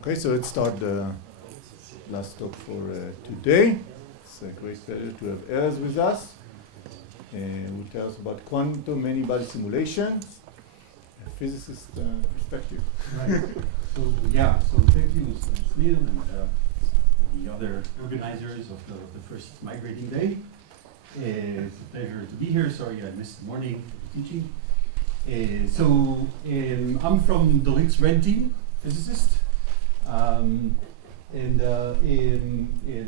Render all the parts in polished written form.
Okay, so let's start the last talk for today. It's a great pleasure to have Erez with us. Who will tell us about quantum many-body simulation, a physicist perspective. Right. So thank you, Neil, and the other organizers of the first migrating day. It's a pleasure to be here. Sorry I missed the morning of the teaching. I'm from the Link's Red team, physicist.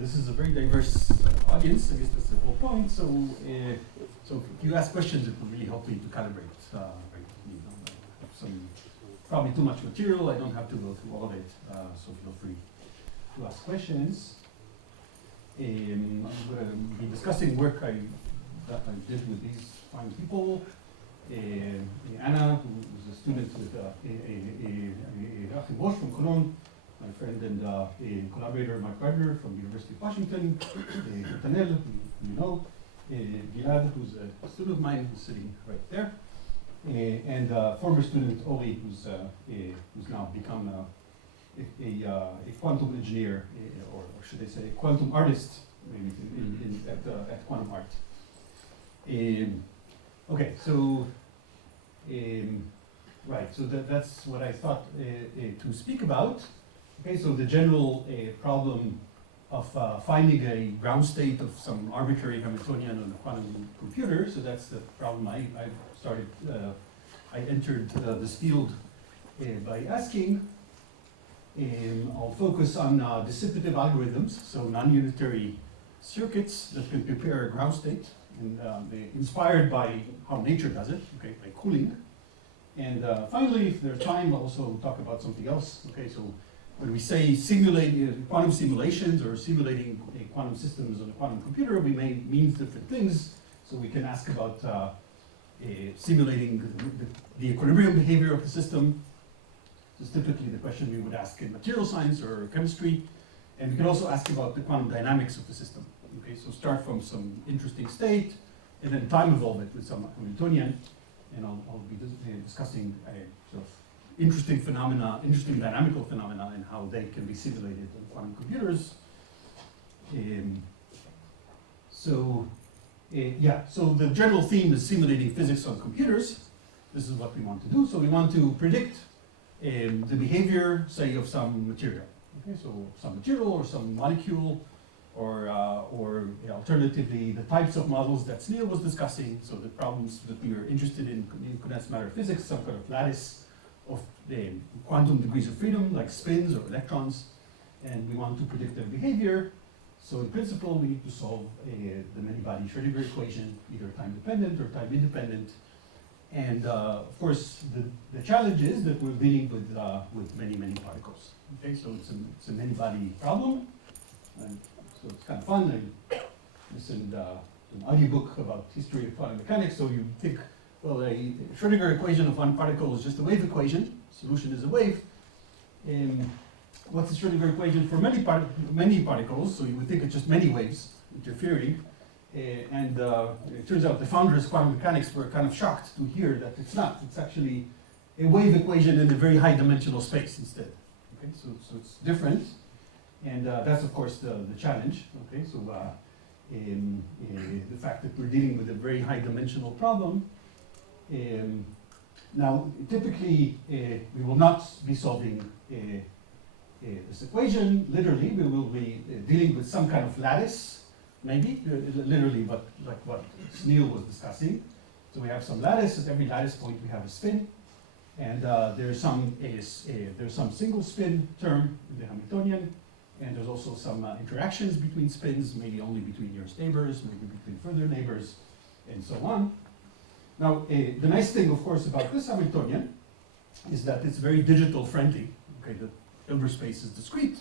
This is a very diverse audience. I guess that's the whole point. So if you ask questions, it will really help me to calibrate. Some probably too much material. I don't have to go through all of it. So feel free to ask questions. I'm going to be discussing work that I did with these fine people. Anna, who is a student with Achim Bosch from Cologne, my friend and collaborator Mark Gardner from the University of Washington, Tanel, who you know, Gilad, who's a student of mine, who's sitting right there, and former student Ori, who's now become a quantum engineer, or should I say, a quantum artist, maybe at Quantum Art. Okay, so that's what I thought to speak about. Okay, so the general problem of finding a ground state of some arbitrary Hamiltonian on a quantum computer. So that's the problem I started. I entered this field by asking. I'll focus on dissipative algorithms, so non-unitary circuits that can prepare a ground state, and inspired by how nature does it, okay, by cooling. And finally, if there's time, I'll also talk about something else. Okay, so when we say simulate quantum simulations or simulating quantum systems on a quantum computer, we may mean different things. So we can ask about simulating the equilibrium behavior of the system. This is typically the question we would ask in material science or chemistry. And we can also ask about the quantum dynamics of the system. Okay, so start from some interesting state, and then time evolve it with some Hamiltonian. And I'll be discussing sort of interesting dynamical phenomena, and how they can be simulated on quantum computers. So the general theme is simulating physics on computers. This is what we want to do. So we want to predict the behavior, say, of some material. Okay, so some material or some molecule, or alternatively, the types of models that Neil was discussing. So the problems that we are interested in condensed matter physics, some kind of lattice of the quantum degrees of freedom, like spins or electrons, and we want to predict their behavior. So in principle, we need to solve the many-body Schrödinger equation, either time-dependent or time-independent. And of course, the challenge is that we're dealing with many particles. Okay, so it's a many-body problem, and so it's kind of fun. I listened to an audiobook about history of quantum mechanics. So you think, well, a Schrödinger equation of one particle is just a wave equation. Solution is a wave. What's the Schrödinger equation for many particles? So you would think it's just many waves interfering. And it turns out the founders of quantum mechanics were kind of shocked to hear that it's not. It's actually a wave equation in a very high dimensional space instead. Okay, so it's different. And that's, of course, the challenge. Okay, so the fact that we're dealing with a very high dimensional problem. Now, typically, we will not be solving this equation literally. We will be dealing with some kind of lattice, maybe literally, but like what Neil was discussing. So we have some lattice. At every lattice point, we have a spin, and there's some single spin term in the Hamiltonian. And there's also some interactions between spins, maybe only between nearest neighbors, maybe between further neighbors, and so on. Now, the nice thing, of course, about this Hamiltonian is that it's very digital friendly. Okay, the Hilbert space is discrete.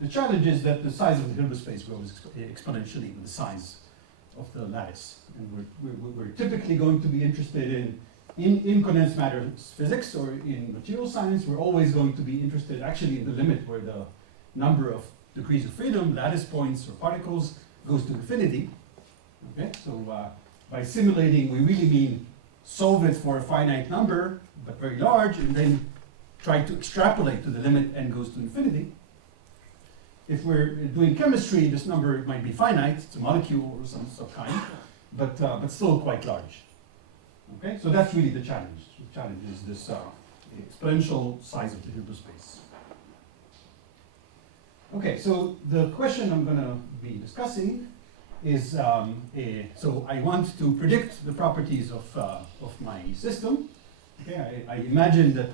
The challenge is that the size of the Hilbert space grows exponentially with the size of the lattice. And we're typically going to be interested in condensed matter physics or in material science. We're always going to be interested actually in the limit where the number of degrees of freedom, lattice points or particles, goes to infinity. Okay, so by simulating, we really mean solve it for a finite number, but very large, and then try to extrapolate to the limit n goes to infinity. If we're doing chemistry, this number might be finite, it's a molecule or some kind, but still quite large. Okay, so that's really the challenge. The challenge is this exponential size of the Hilbert space. Okay, so the question I'm going to be discussing is, so I want to predict the properties of my system. Okay, I imagine that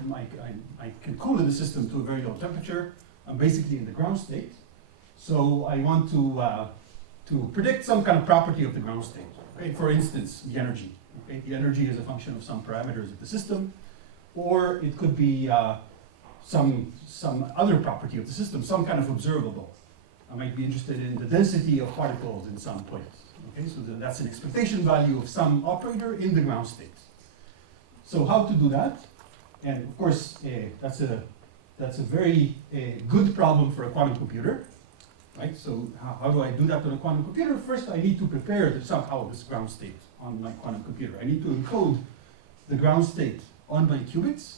I can cool the system to a very low temperature. I'm basically in the ground state. So I want to predict some kind of property of the ground state. Okay, for instance, the energy. Okay, the energy is a function of some parameters of the system, or it could be some other property of the system, some kind of observable. I might be interested in the density of particles in some point. Okay, so that's an expectation value of some operator in the ground state. So how to do that? And of course, that's a very good problem for a quantum computer, right? So how do I do that on a quantum computer? First, I need to prepare somehow this ground state on my quantum computer. I need to encode the ground state on my qubits,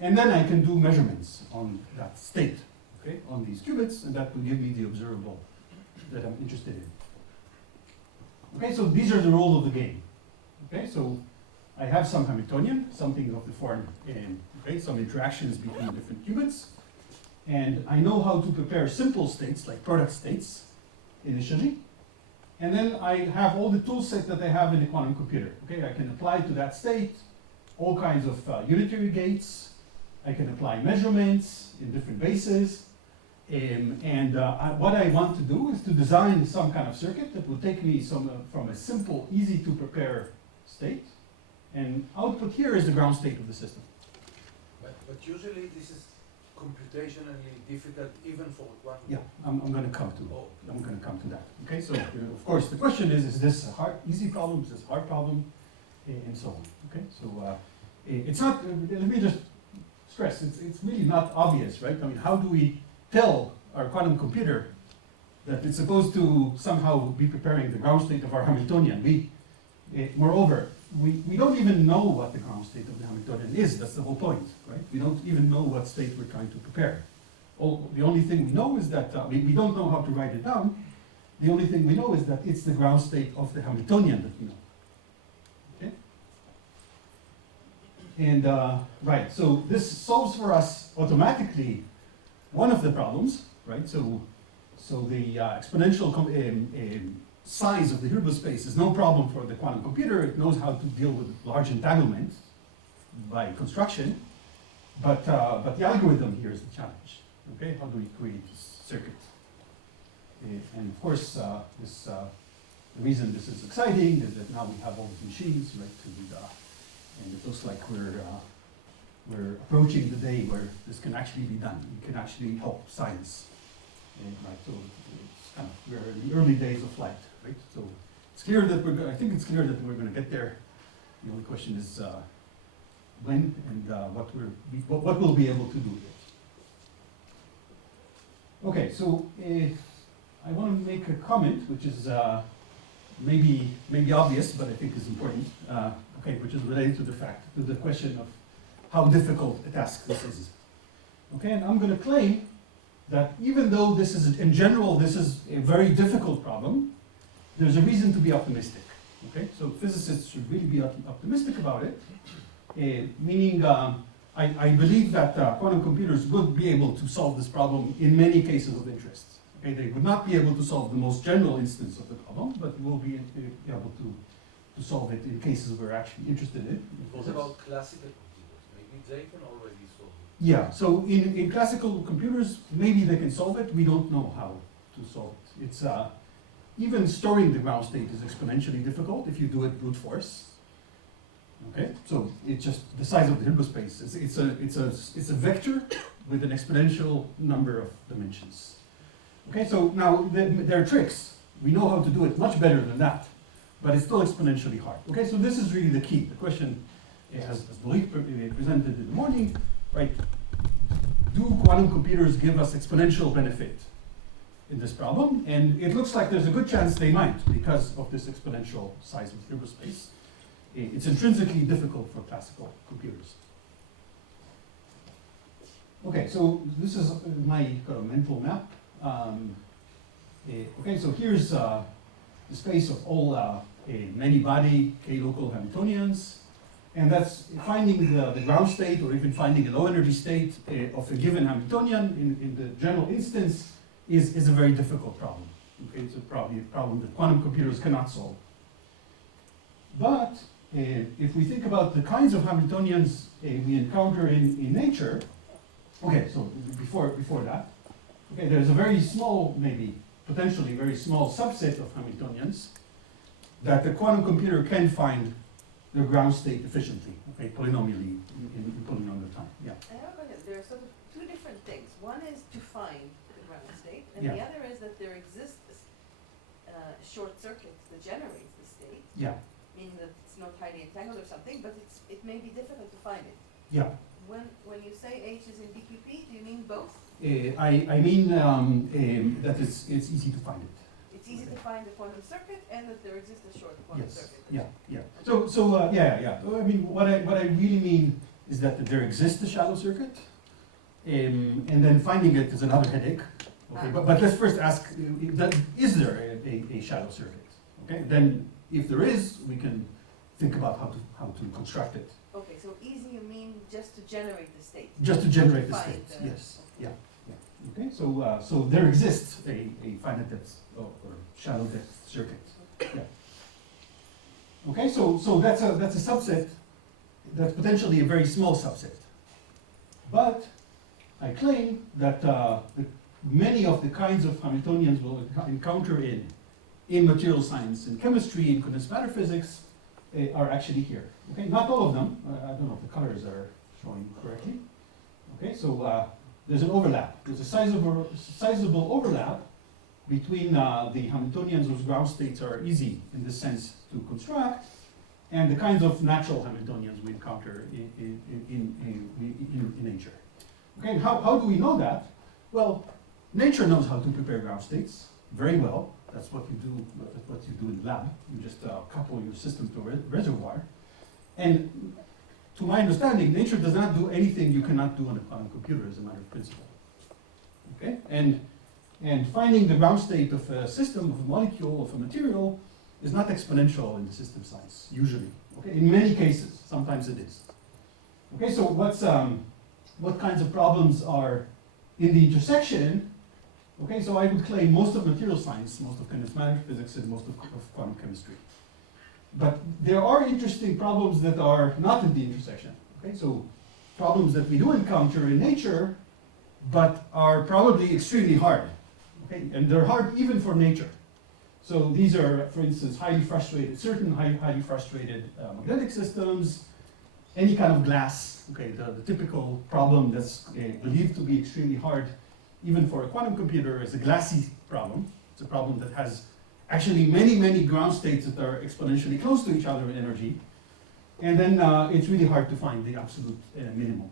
and then I can do measurements on that state, okay, on these qubits, and that will give me the observable that I'm interested in. Okay, so these are the rules of the game. Okay, so I have some Hamiltonian, something of the form, okay, some interactions between different qubits, and I know how to prepare simple states like product states initially, and then I have all the tool set that I have in a quantum computer. Okay, I can apply to that state all kinds of unitary gates. I can apply measurements in different bases, what I want to do is to design some kind of circuit that will take me from a simple, easy to prepare state, and output here is the ground state of the system. But usually this is computationally difficult even for a quantum. Yeah, I'm going to come to that. Okay, so of course the question is this a hard, easy problem? Is this a hard problem? And so on. Okay, so it's not. Let me just stress. It's really not obvious, right? I mean, how do we tell our quantum computer that it's supposed to somehow be preparing the ground state of our Hamiltonian? Moreover, we don't even know what the ground state of the Hamiltonian is. That's the whole point, right? We don't even know what state we're trying to prepare. The only thing we know is that, we don't know how to write it down. The only thing we know is that it's the ground state of the Hamiltonian that we know. Okay? And, right, so this solves for us automatically one of the problems, right? So the exponential size of the Hilbert space is no problem for the quantum computer. It knows how to deal with large entanglement by construction, but the algorithm here is the challenge. Okay, how do we create this circuit? And of course, the reason this is exciting is that now we have all these machines, right? And it looks like we're approaching the day where this can actually be done. It can actually help science. Right, so it's kind of, we're in the early days of flight, right? So it's clear that I think it's clear that we're going to get there. The only question is when and what we'll be able to do with it. Okay, so I want to make a comment which is maybe obvious, but I think is important. Okay, which is related to the question of how difficult a task this is. Okay, and I'm going to claim that even though this is, in general, this is a very difficult problem, there's a reason to be optimistic. Okay, so physicists should really be optimistic about it, meaning I believe that quantum computers would be able to solve this problem in many cases of interest. Okay, they would not be able to solve the most general instance of the problem, but will be able to solve it in cases we're actually interested in. What about classical computers? Maybe they can already solve it. Yeah, so in classical computers, maybe they can solve it. We don't know how to solve it. It's even storing the ground state is exponentially difficult if you do it brute force. Okay, so it's just the size of the Hilbert space. It's a vector with an exponential number of dimensions. Okay, so now there are tricks. We know how to do it much better than that, but it's still exponentially hard. Okay, so this is really the key. The question, as Loïc presented in the morning, right? Do quantum computers give us exponential benefit in this problem? And it looks like there's a good chance they might because of this exponential size of Hilbert space. It's intrinsically difficult for classical computers. Okay, so this is my kind of mental map. Okay, so here's the space of all many-body k-local Hamiltonians, and that's finding the ground state or even finding a low-energy state of a given Hamiltonian in the general instance is a very difficult problem. Okay, it's probably a problem that quantum computers cannot solve. But if we think about the kinds of Hamiltonians we encounter in nature, okay, so before that, okay, there's a very small, maybe potentially very small subset of Hamiltonians that the quantum computer can find the ground state efficiently, okay, polynomially in polynomial time. Yeah. I have a question. There are sort of two different things. One is to find the ground state, and Yeah. the other is that there exists a short circuit that generates the state, Yeah. meaning that it's not highly entangled or something, but it may be difficult to find it. Yeah. When you say H is in DQP, do you mean both? I mean that it's easy to find it. It's easy to find the quantum circuit, and that there exists a short quantum Yes. circuit. Yeah. Yeah. I mean, what I really mean is that there exists a shallow circuit, and then finding it is another headache. Okay, but let's first ask: is there a shallow circuit? Okay, then if there is, we can think about how to construct it. Okay, so easy you mean just to generate the state? Just to generate the Find state. the- Yes. Yeah. Okay, so there exists a finite depth or shallow depth circuit. Yeah. Okay, so that's a subset. That's potentially a very small subset. But I claim that many of the kinds of Hamiltonians we'll encounter in material science, in chemistry, in condensed matter physics, are actually here. Okay, not all of them. I don't know if the colors are showing correctly. Okay, so there's an overlap. There's a sizable overlap between the Hamiltonians whose ground states are easy in this sense to construct, and the kinds of natural Hamiltonians we encounter in nature. Okay, and how do we know that? Well, nature knows how to prepare ground states very well. That's what you do. That's what you do in the lab. You just couple your system to a reservoir, and to my understanding, nature does not do anything you cannot do on a quantum computer as a matter of principle. Okay, and finding the ground state of a system, of a molecule, of a material, is not exponential in the system science usually. Okay, in many cases, sometimes it is. Okay, so what kinds of problems are in the intersection? Okay, so I would claim most of material science, most of condensed matter physics, and most of quantum chemistry. But there are interesting problems that are not in the intersection. Okay, so problems that we do encounter in nature, but are probably extremely hard. Okay, and they're hard even for nature. So these are, for instance, certain highly frustrated magnetic systems, any kind of glass. Okay, the typical problem that's believed to be extremely hard, even for a quantum computer, is a glassy problem. It's a problem that has actually many ground states that are exponentially close to each other in energy. And then it's really hard to find the absolute minimum.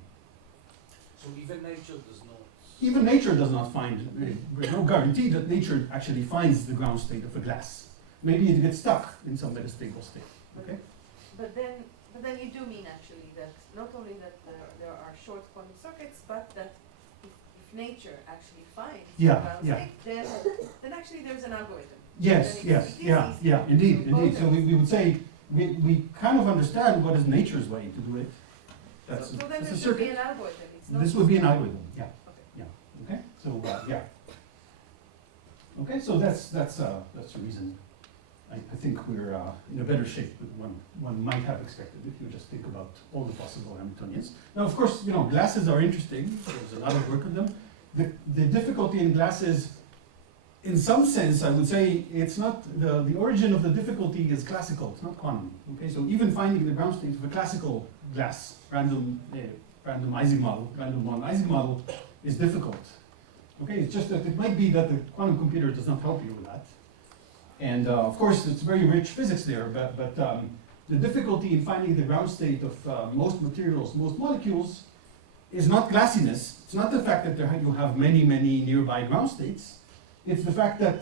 So even nature does not. Even nature does not find, there's no guarantee that nature actually finds the ground state of a glass. Maybe it gets stuck in some metastable state. Okay? But then you do mean actually that not only that there are short quantum circuits, but that if nature actually finds the ground state, then actually there's an algorithm. Yes, indeed. So we would say we kind of understand what is nature's way to do it. That's so then that's there a should be circuit. an algorithm. It's not This would be an algorithm. Yeah. Okay. Yeah. Okay. So Okay. So that's the reason. I think we're in a better shape than one might have expected if you just think about all the possible Hamiltonians. Now, of course, glasses are interesting. There's a lot of work on them. The difficulty in glasses, in some sense, I would say it's not the origin of the difficulty is classical. It's not quantum. Okay, so even finding the ground state of a classical glass random Ising model, random one Ising model, is difficult. Okay, it's just that it might be that the quantum computer does not help you with that. And of course, it's very rich physics there, but the difficulty in finding the ground state of most materials, most molecules, is not glassiness. It's not the fact that you have many nearby ground states. It's the fact that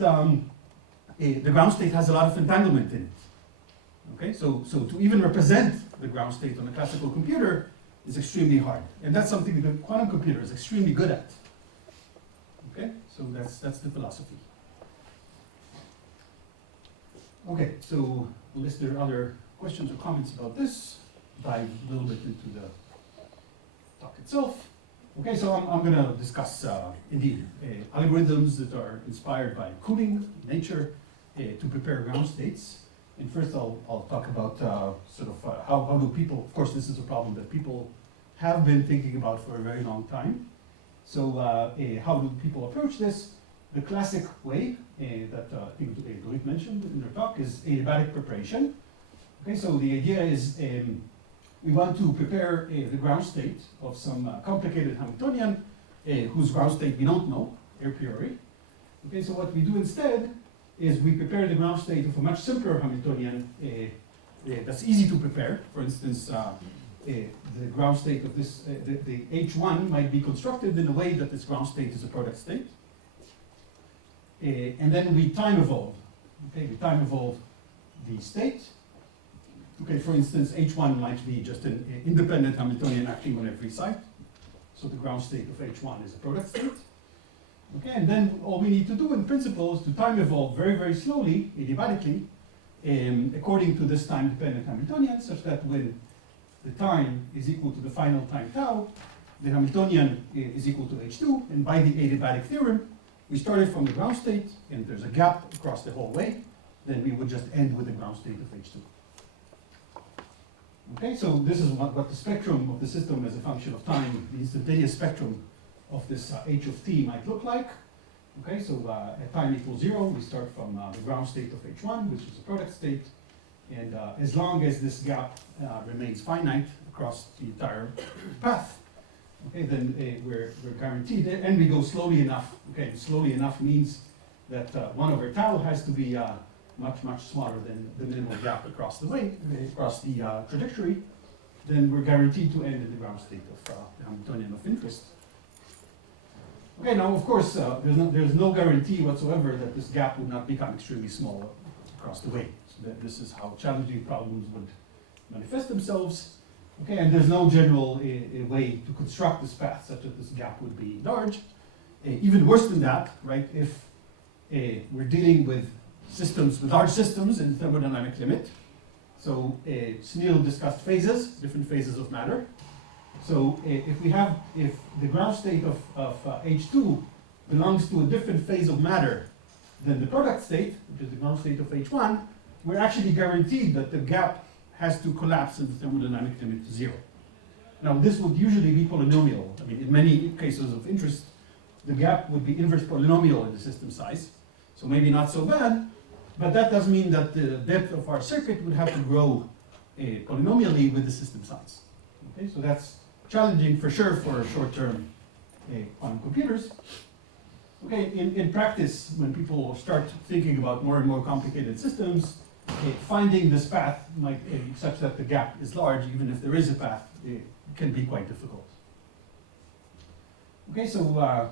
the ground state has a lot of entanglement in it. Okay, so to even represent the ground state on a classical computer, is extremely hard. And that's something the quantum computer is extremely good at. Okay, so that's the philosophy. Okay, so unless there are other questions or comments about this, dive a little bit into the talk itself. Okay, so I'm going to discuss, indeed, algorithms that are inspired by cooling, nature, to prepare ground states. And first I'll talk about how do people, of course this is a problem that people have been thinking about for a very long time. So how do people approach this? The classic way that I think Dorit mentioned in her talk is adiabatic preparation. Okay, so the idea is we want to prepare the ground state of some complicated Hamiltonian whose ground state we don't know a priori. Okay, so what we do instead is we prepare the ground state of a much simpler Hamiltonian that's easy to prepare. For instance, the ground state of this, the H1 might be constructed in a way that this ground state is a product state. And then we time evolve. Okay, we time evolve the state. Okay, for instance, H1 might be just an independent Hamiltonian acting on every site. So the ground state of H1 is a product state. Okay, and then all we need to do in principle is to time evolve very, very slowly, adiabatically, according to this time-dependent Hamiltonian, such that when the time is equal to the final time tau, the Hamiltonian is equal to H2, and by the adiabatic theorem, we started from the ground state, and there's a gap across the whole way, then we would just end with the ground state of H2. Okay, so this is what the spectrum of the system as a function of time, the instantaneous spectrum of this H of t might look like. Okay, so at time equals 0, we start from the ground state of H1, which is a product state, and as long as this gap remains finite across the entire path, okay, then we're guaranteed, and we go slowly enough. Okay, slowly enough means that 1 over tau has to be much, much smaller than the minimal gap across the way, across the trajectory. Then we're guaranteed to end in the ground state of the Hamiltonian of interest. Okay, now of course there's no guarantee whatsoever that this gap would not become extremely small across the way. So that this is how challenging problems would manifest themselves. Okay, and there's no general way to construct this path such that this gap would be large. Even worse than that, right? If we're dealing with systems, with large systems in thermodynamic limit. So Sunil discussed phases, different phases of matter. So if the ground state of H2 belongs to a different phase of matter than the product state, which is the ground state of H1, we're actually guaranteed that the gap has to collapse in the thermodynamic limit to 0. Now this would usually be polynomial. I mean, in many cases of interest, the gap would be inverse polynomial in the system size. So maybe not so bad, but that does mean that the depth of our circuit would have to grow polynomially with the system size. Okay, so that's challenging for sure for short-term quantum computers. Okay, in practice, when people start thinking about more and more complicated systems, finding this path might such that the gap is large, even if there is a path, it can be quite difficult. Okay, so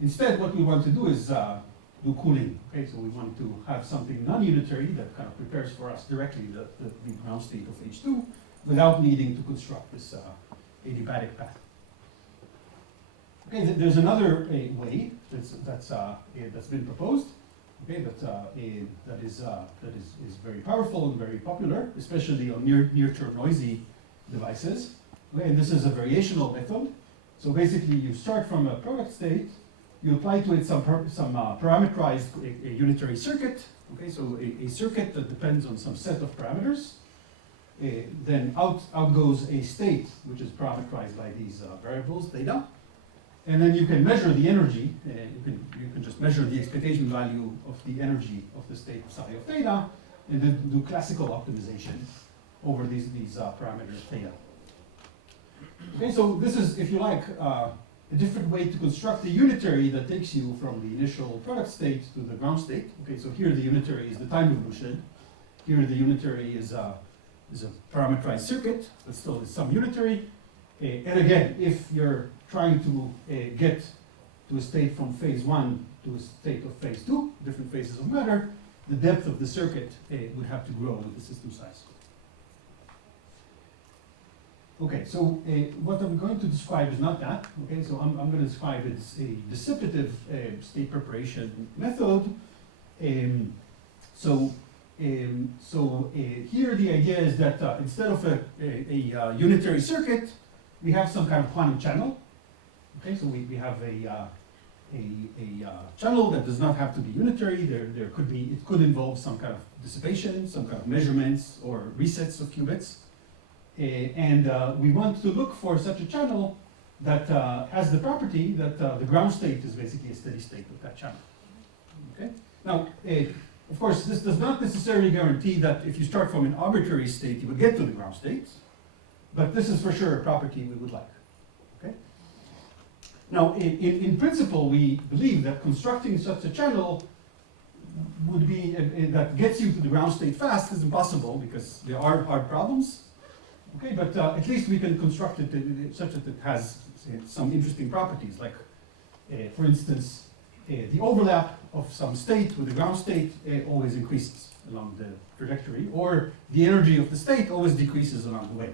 instead what we want to do is do cooling. Okay, so we want to have something non-unitary that kind of prepares for us directly the ground state of H2 without needing to construct this adiabatic path. Okay, there's another way that's been proposed. Okay, that is very powerful and very popular, especially on near-term noisy devices. Okay, and this is a variational method. So basically, you start from a product state, you apply to it some parameterized a unitary circuit. Okay, so a circuit that depends on some set of parameters. Then out goes a state which is parameterized by these variables theta. And then you can measure the energy. You can just measure the expectation value of the energy of the state psi of theta, and then do classical optimization over these parameters theta. Okay, so this is, if you like, a different way to construct the unitary that takes you from the initial product state to the ground state. Okay, so here the unitary is the time evolution. Here the unitary is a parameterized circuit, but still is some unitary. And again, if you're trying to get to a state from phase 1 to a state of phase 2, different phases of matter, the depth of the circuit would have to grow with the system size. Okay, so what I'm going to describe is not that. Okay, so I'm going to describe it's a dissipative state preparation method. Here the idea is that instead of a unitary circuit, we have some kind of quantum channel. Okay, so we have a channel that does not have to be unitary. There could be, it could involve some kind of dissipation, some kind of measurements or resets of qubits. We want to look for such a channel that has the property that the ground state is basically a steady state of that channel. Okay? Now, of course, this does not necessarily guarantee that if you start from an arbitrary state, you would get to the ground state, but this is for sure a property we would like. Okay? Now, in principle, we believe that constructing such a channel would be, that gets you to the ground state fast is impossible because there are hard problems. Okay, but at least we can construct it such that it has some interesting properties, like, for instance, the overlap of some state with the ground state always increases along the trajectory, or the energy of the state always decreases along the way.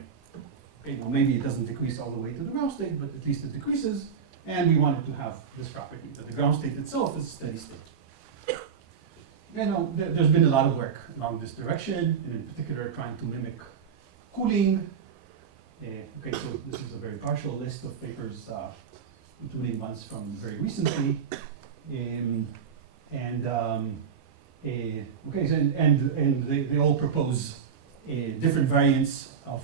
Okay, well, maybe it doesn't decrease all the way to the ground state, but at least it decreases, and we want it to have this property, that the ground state itself is a steady state. You know, there's been a lot of work along this direction, and in particular trying to mimic cooling. Okay, so this is a very partial list of papers, including ones from very recently. Okay, so, and they all propose different variants of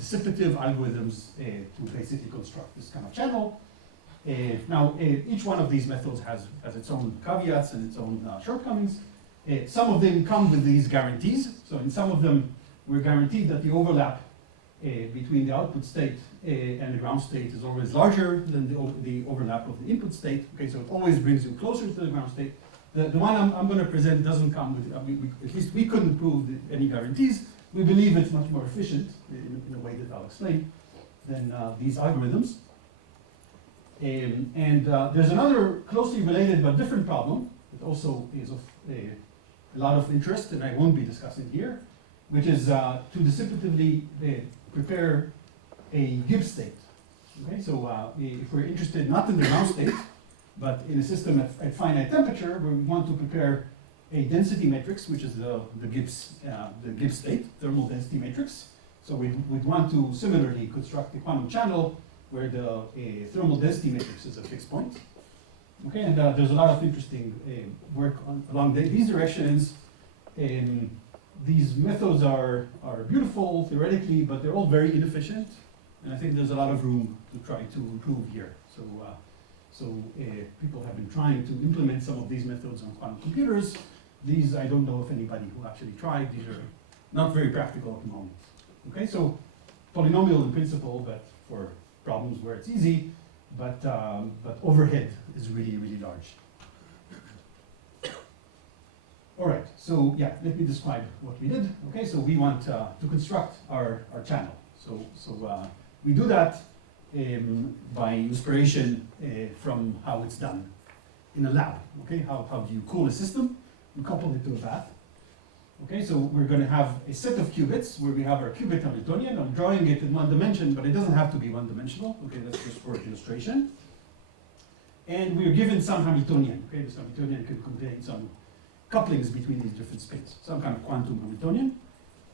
dissipative algorithms to basically construct this kind of channel. Now, each one of these methods has its own caveats and its own shortcomings. Some of them come with these guarantees. So in some of them, we're guaranteed that the overlap between the output state and the ground state is always larger than the overlap of the input state. Okay, so it always brings you closer to the ground state. The one I'm going to present doesn't come with, at least we couldn't prove any guarantees. We believe it's much more efficient in a way that I'll explain than these algorithms. There's another closely related but different problem that also is of a lot of interest, and I won't be discussing here, which is to dissipatively prepare a Gibbs state. Okay, so if we're interested not in the ground state, but in a system at finite temperature, where we want to prepare a density matrix, which is the Gibbs state, thermal density matrix. So we'd want to similarly construct a quantum channel where the thermal density matrix is a fixed point. Okay, and there's a lot of interesting work along these directions. These methods are beautiful theoretically, but they're all very inefficient, and I think there's a lot of room to try to improve here. So people have been trying to implement some of these methods on quantum computers. These, I don't know if anybody who actually tried. These are not very practical at the moment. Okay, so polynomial in principle, but for problems where it's easy, but overhead is really, really large. All right, so yeah, let me describe what we did. Okay, so we want to construct our channel. So we do that by inspiration from how it's done in a lab. Okay, how do you cool a system? You couple it to a bath. Okay, so we're going to have a set of qubits where we have our qubit Hamiltonian. I'm drawing it in one dimension, but it doesn't have to be one dimensional. Okay, that's just for illustration. And we're given some Hamiltonian. Okay, this Hamiltonian can contain some couplings between these different spins, some kind of quantum Hamiltonian.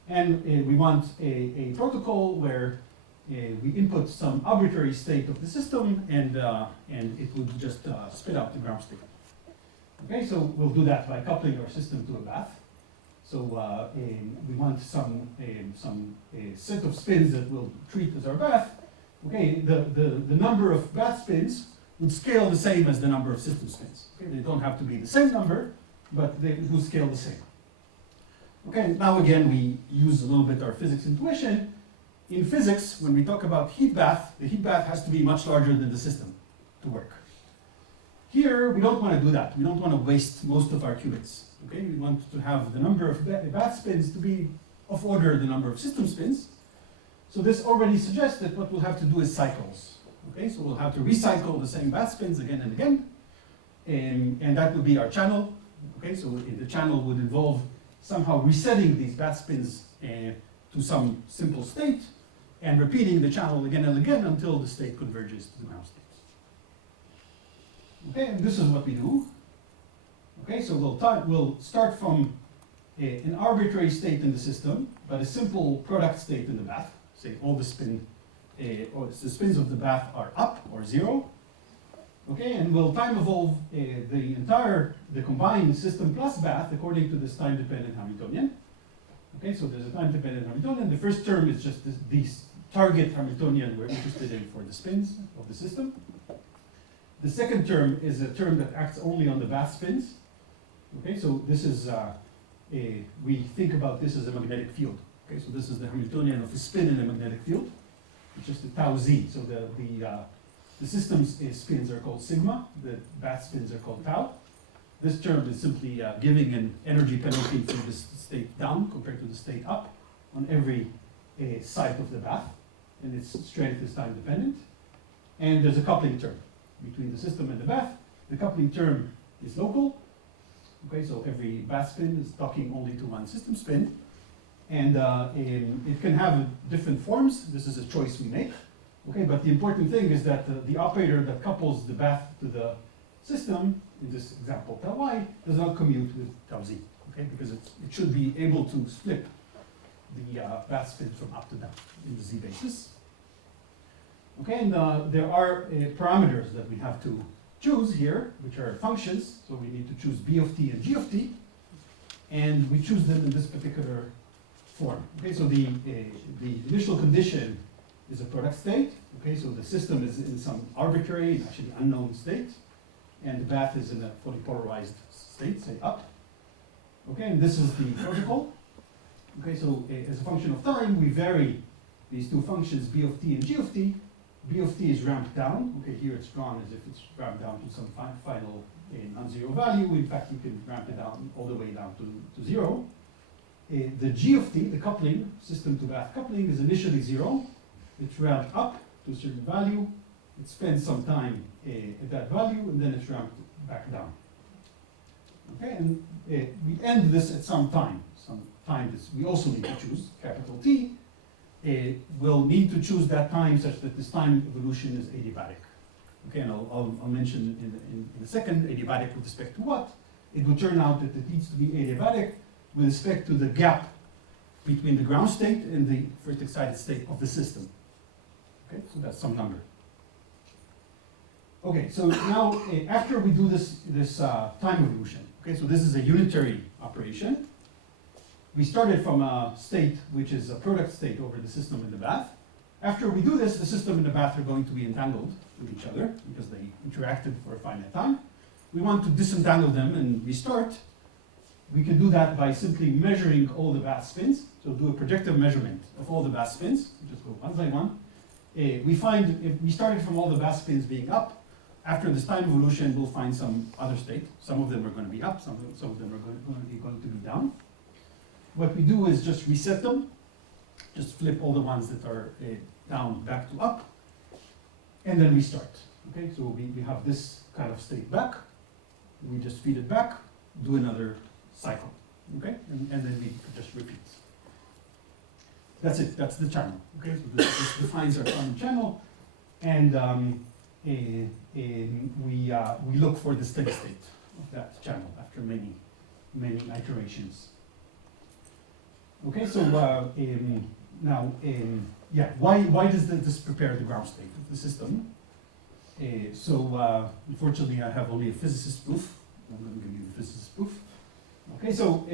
And we want a protocol where we input some arbitrary state of the system, and it would just spit out the ground state. Okay, so we'll do that by coupling our system to a bath. So we want some set of spins that we'll treat as our bath. Okay, the number of bath spins would scale the same as the number of system spins. Okay, they don't have to be the same number, but they will scale the same. Okay, now again we use a little bit our physics intuition. In physics, when we talk about heat bath, the heat bath has to be much larger than the system to work. Here, we don't want to do that. We don't want to waste most of our qubits. Okay, we want to have the number of bath spins to be of order the number of system spins. So this already suggests that what we'll have to do is cycles. Okay, so we'll have to recycle the same bath spins again and again, and that would be our channel. Okay, so the channel would involve somehow resetting these bath spins to some simple state, and repeating the channel again and again until the state converges to the ground state. Okay, and this is what we do. Okay, so we'll start from an arbitrary state in the system, but a simple product state in the bath. Say all the or the spins of the bath are up or 0. Okay, and we'll time evolve the combined system plus bath according to this time-dependent Hamiltonian. Okay, so there's a time-dependent Hamiltonian. The first term is just this target Hamiltonian we're interested in for the spins of the system. The second term is a term that acts only on the bath spins. Okay, so this is we think about this as a magnetic field. Okay, so this is the Hamiltonian of a spin in a magnetic field. It's just a tau z. So the system's spins are called sigma. The bath spins are called tau. This term is simply giving an energy penalty for the state down compared to the state up on every side of the bath, and its strength is time dependent. And there's a coupling term between the system and the bath. The coupling term is local. Okay, so every bath spin is docking only to one system spin, and it can have different forms. This is a choice we make. Okay, but the important thing is that the operator that couples the bath to the system, in this example tau y, does not commute with tau z. Okay, because it should be able to split the bath spin from up to down in the z basis. Okay, and there are parameters that we have to choose here, which are functions. So we need to choose b of t and g of t, and we choose them in this particular form. Okay, so the initial condition is a product state. Okay, so the system is in some arbitrary, actually unknown state, and the bath is in a fully polarized state, say up. Okay, and this is the protocol. Okay, so as a function of time, we vary these two functions, b of t and g of t. B of t is ramped down. Okay, here it's drawn as if it's ramped down to some final non-zero value. In fact, you can ramp it down all the way down to 0. The g of t, the coupling, system to bath coupling, is initially 0. It's ramped up to a certain value. It spends some time at that value, and then it's ramped back down. Okay, and we end this at some time. Some time that we also need to choose, capital T. We'll need to choose that time such that this time evolution is adiabatic. Okay, and I'll mention in a second adiabatic with respect to what. It will turn out that it needs to be adiabatic with respect to the gap between the ground state and the first excited state of the system. Okay, so that's some number. Okay, so now after we do this time evolution, okay, so this is a unitary operation. We started from a state which is a product state over the system in the bath. After we do this, the system and the bath are going to be entangled with each other because they interacted for a finite time. We want to disentangle them and restart. We can do that by simply measuring all the bath spins. So do a projective measurement of all the bath spins. We just go one by one. We find if we started from all the bath spins being up, after this time evolution, we'll find some other state. Some of them are going to be up, some of them are going to be down. What we do is just reset them, just flip all the ones that are down back to up, and then restart. Okay, so we have this kind of state back, we just feed it back, do another cycle, okay, and then we just repeat. That's it, that's the channel, okay, so this defines our quantum channel, and we look for the steady state of that channel after many iterations. Okay, so now, why does this prepare the ground state of the system? Unfortunately, I have only a physicist proof. I'm going to give you the physicist proof. Okay, so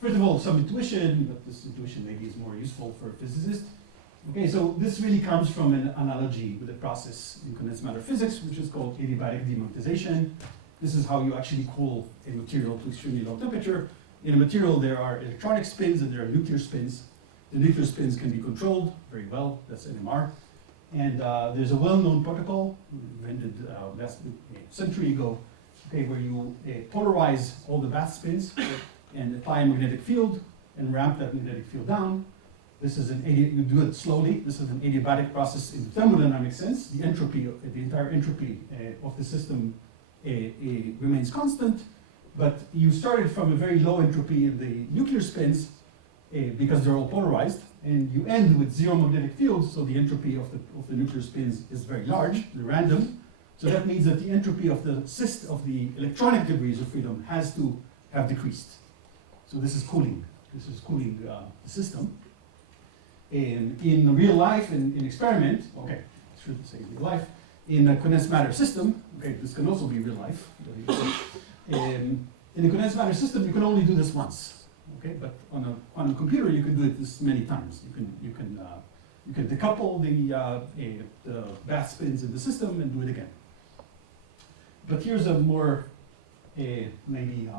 first of all, some intuition, but this intuition maybe is more useful for a physicist. Okay, so this really comes from an analogy with a process in condensed matter physics, which is called adiabatic demagnetization. This is how you actually cool a material to extremely low temperature. In a material, there are electronic spins and there are nuclear spins. The nuclear spins can be controlled very well. That's NMR. And there's a well-known protocol invented last century ago, okay, where you polarize all the bath spins and apply a magnetic field and ramp that magnetic field down. This is you do it slowly. This is an adiabatic process in the thermodynamic sense. The entropy, the entire entropy of the system remains constant. But you started from a very low entropy in the nuclear spins because they're all polarized, and you end with zero magnetic field, so the entropy of the nuclear spins is very large, they're random. So that means that the entropy of the electronic degrees of freedom has to have decreased. So this is cooling. This is cooling the system. And in real life, in experiment, okay, I shouldn't say real life, in a condensed matter system, okay, this can also be real life. In a condensed matter system, you can only do this once, okay? But on a quantum computer, you can do it this many times. You can decouple the bath spins in the system and do it again. But here's a more maybe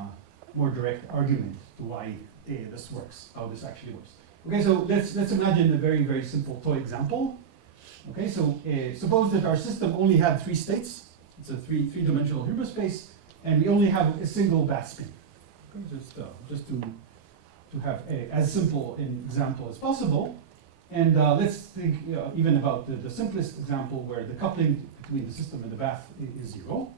more direct argument to why this works, how this actually works. Okay, so let's imagine a very, very simple toy example. Okay, so suppose that our system only had 3 states. It's a three-dimensional Hilbert space, and we only have a single bath spin. Okay, just to have as simple an example as possible. And let's think even about the simplest example where the coupling between the system and the bath is 0.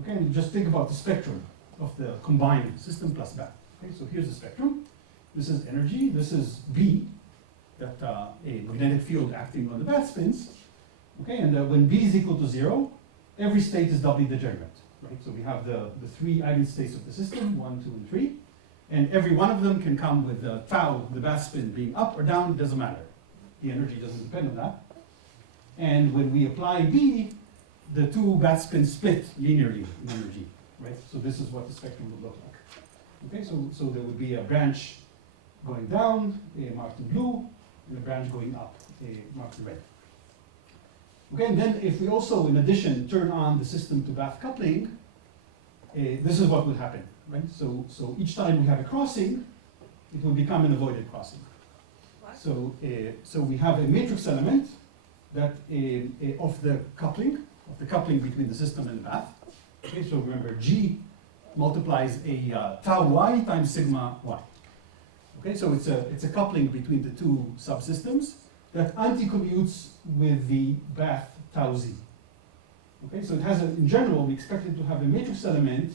Okay, and just think about the spectrum of the combined system plus bath. Okay, so here's the spectrum. This is energy. This is B, that a magnetic field acting on the bath spins. Okay, and when B is equal to 0, every state is doubly degenerate. Right, so we have the 3 eigenstates of the system, 1, 2, and 3, and every one of them can come with tau, the bath spin, being up or down. Doesn't matter. The energy doesn't depend on that. And when we apply B, the 2 bath spins split linearly in energy. Right, so this is what the spectrum would look like. Okay, so there would be a branch going down, marked in blue, and a branch going up, marked in red. Okay, and then if we also, in addition, turn on the system to bath coupling, this is what would happen, right? So each time we have a crossing, it will become an avoided crossing. What? So we have a matrix element that of the coupling between the system and the bath. Okay, so remember, G multiplies a tau y times sigma y. Okay, so it's a coupling between the 2 subsystems that anti-commutes with the bath tau z. Okay, so it has in general, we expect it to have a matrix element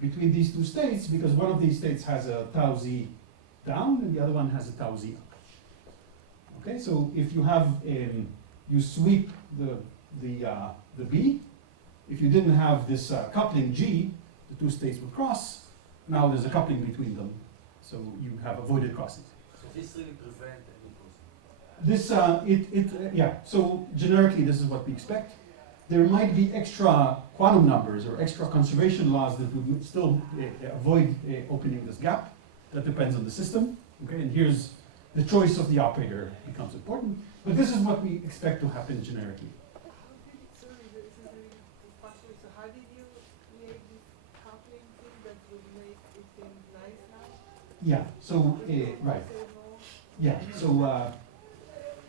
between these 2 states because one of these states has a tau z down and the other one has a tau z up. Okay, so if you have you sweep the B, if you didn't have this coupling G, the 2 states would cross. Now there's a coupling between them, so you have avoided crossing. So this really prevents any crossing? Yeah, so generically this is what we expect. There might be extra quantum numbers or extra conservation laws that would still avoid opening this gap. That depends on the system. Okay, and here's the choice of the operator becomes important. But this is what we expect to happen generically. Sorry, this is really fascinating. So how did you create this coupling thing that would make it seem nice now? Yeah, so, right. Yeah, so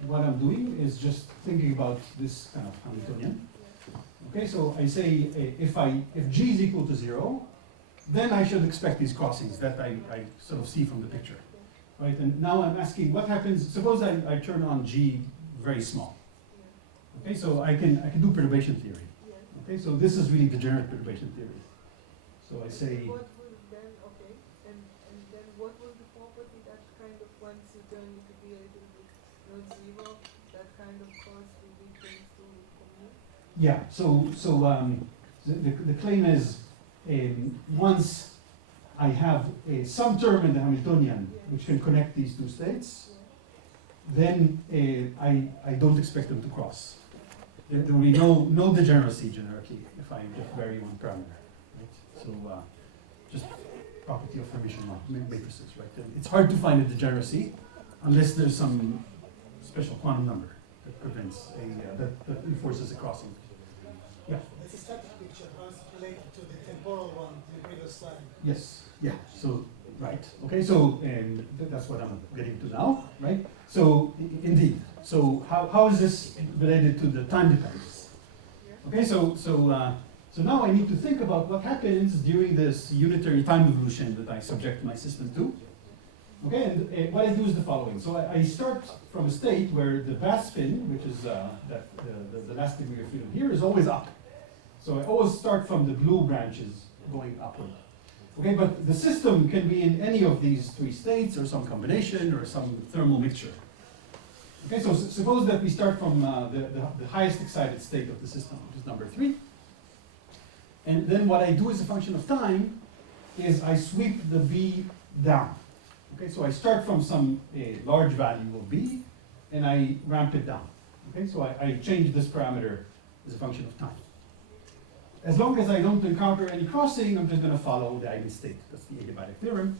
what I'm doing is just thinking about this kind of Hamiltonian. Okay, so I say if G is equal to 0, then I should expect these crossings that I sort of see from the picture. Right, and now I'm asking what happens, suppose I turn on G very small. Okay, so I can do perturbation theory. Okay, so this is really degenerate perturbation theory. So I say, what will then, okay, and then what was the property that kind of once you turn it to be a little bit not zero, that kind of cause will be things to commute? yeah, so the claim is once I have some term in the Hamiltonian which can connect these 2 states, then I don't expect them to cross. There will be no degeneracy generically if I just vary one parameter. Right? So just property of Hermitian matrices, right? It's hard to find a degeneracy unless there's some special quantum number that prevents that enforces a crossing. Yeah. It's a static picture, how it's related to the temporal one in the previous slide. Yes. Yeah. So right. Okay. So that's what I'm getting to now, right? So indeed. So how is this related to the time dependence? Okay. So now I need to think about what happens during this unitary time evolution that I subject my system to. Okay. And what I do is the following. So I start from a state where the bath spin, which is the last degree of freedom here, is always up. So I always start from the blue branches going upward. Okay, but the system can be in any of these 3 states or some combination or some thermal mixture. Okay, so suppose that we start from the highest excited state of the system, which is number 3. And then what I do as a function of time is I sweep the b down. Okay, so I start from some large value of b, and I ramp it down. Okay, so I change this parameter as a function of time. As long as I don't encounter any crossing, I'm just going to follow the eigenstate. That's the adiabatic theorem.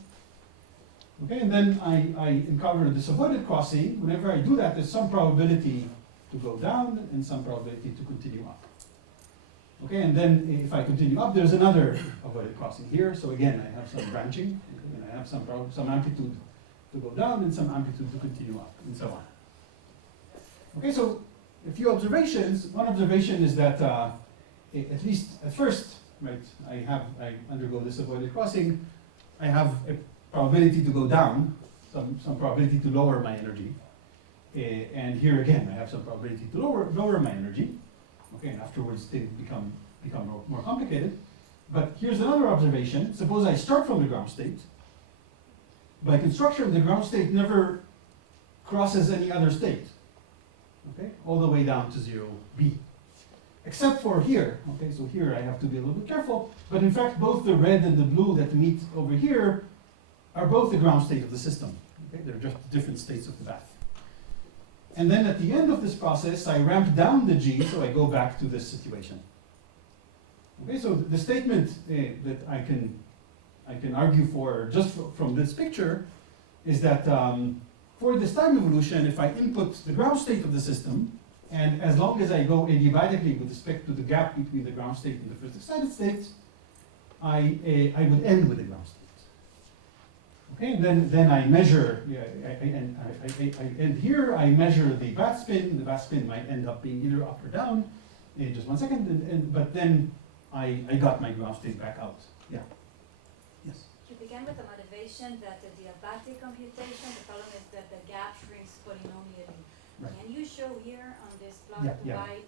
Okay, and then I encounter this avoided crossing. Whenever I do that, there's some probability to go down and some probability to continue up. Okay, and then if I continue up, there's another avoided crossing here. So again, I have some branching, and I have some amplitude to go down and some amplitude to continue up, and so on. Okay, so a few observations. One observation is that at least at first, right, I undergo this avoided crossing. I have a probability to go down, some probability to lower my energy. And here again, I have some probability to lower my energy. Okay, and afterwards things become more complicated. But here's another observation. Suppose I start from the ground state. By construction, the ground state never crosses any other state. Okay, all the way down to 0b. Except for here. Okay, so here I have to be a little bit careful. But in fact, both the red and the blue that meet over here are both the ground state of the system. Okay, they're just different states of the bath. And then at the end of this process, I ramp down the g, so I go back to this situation. Okay, so the statement that I can argue for just from this picture is that for this time evolution, if I input the ground state of the system, and as long as I go adiabatically with respect to the gap between the ground state and the first excited state, I would end with the ground state. Okay, and then I measure, and here I measure the bath spin. The bath spin might end up being either up or down in just 1 second, but then I got my ground state back out. Yeah. Yes. You began with the motivation that the diabatic computation, the problem is that the gap shrinks polynomially. Right. Can you show here on this plot Yeah. why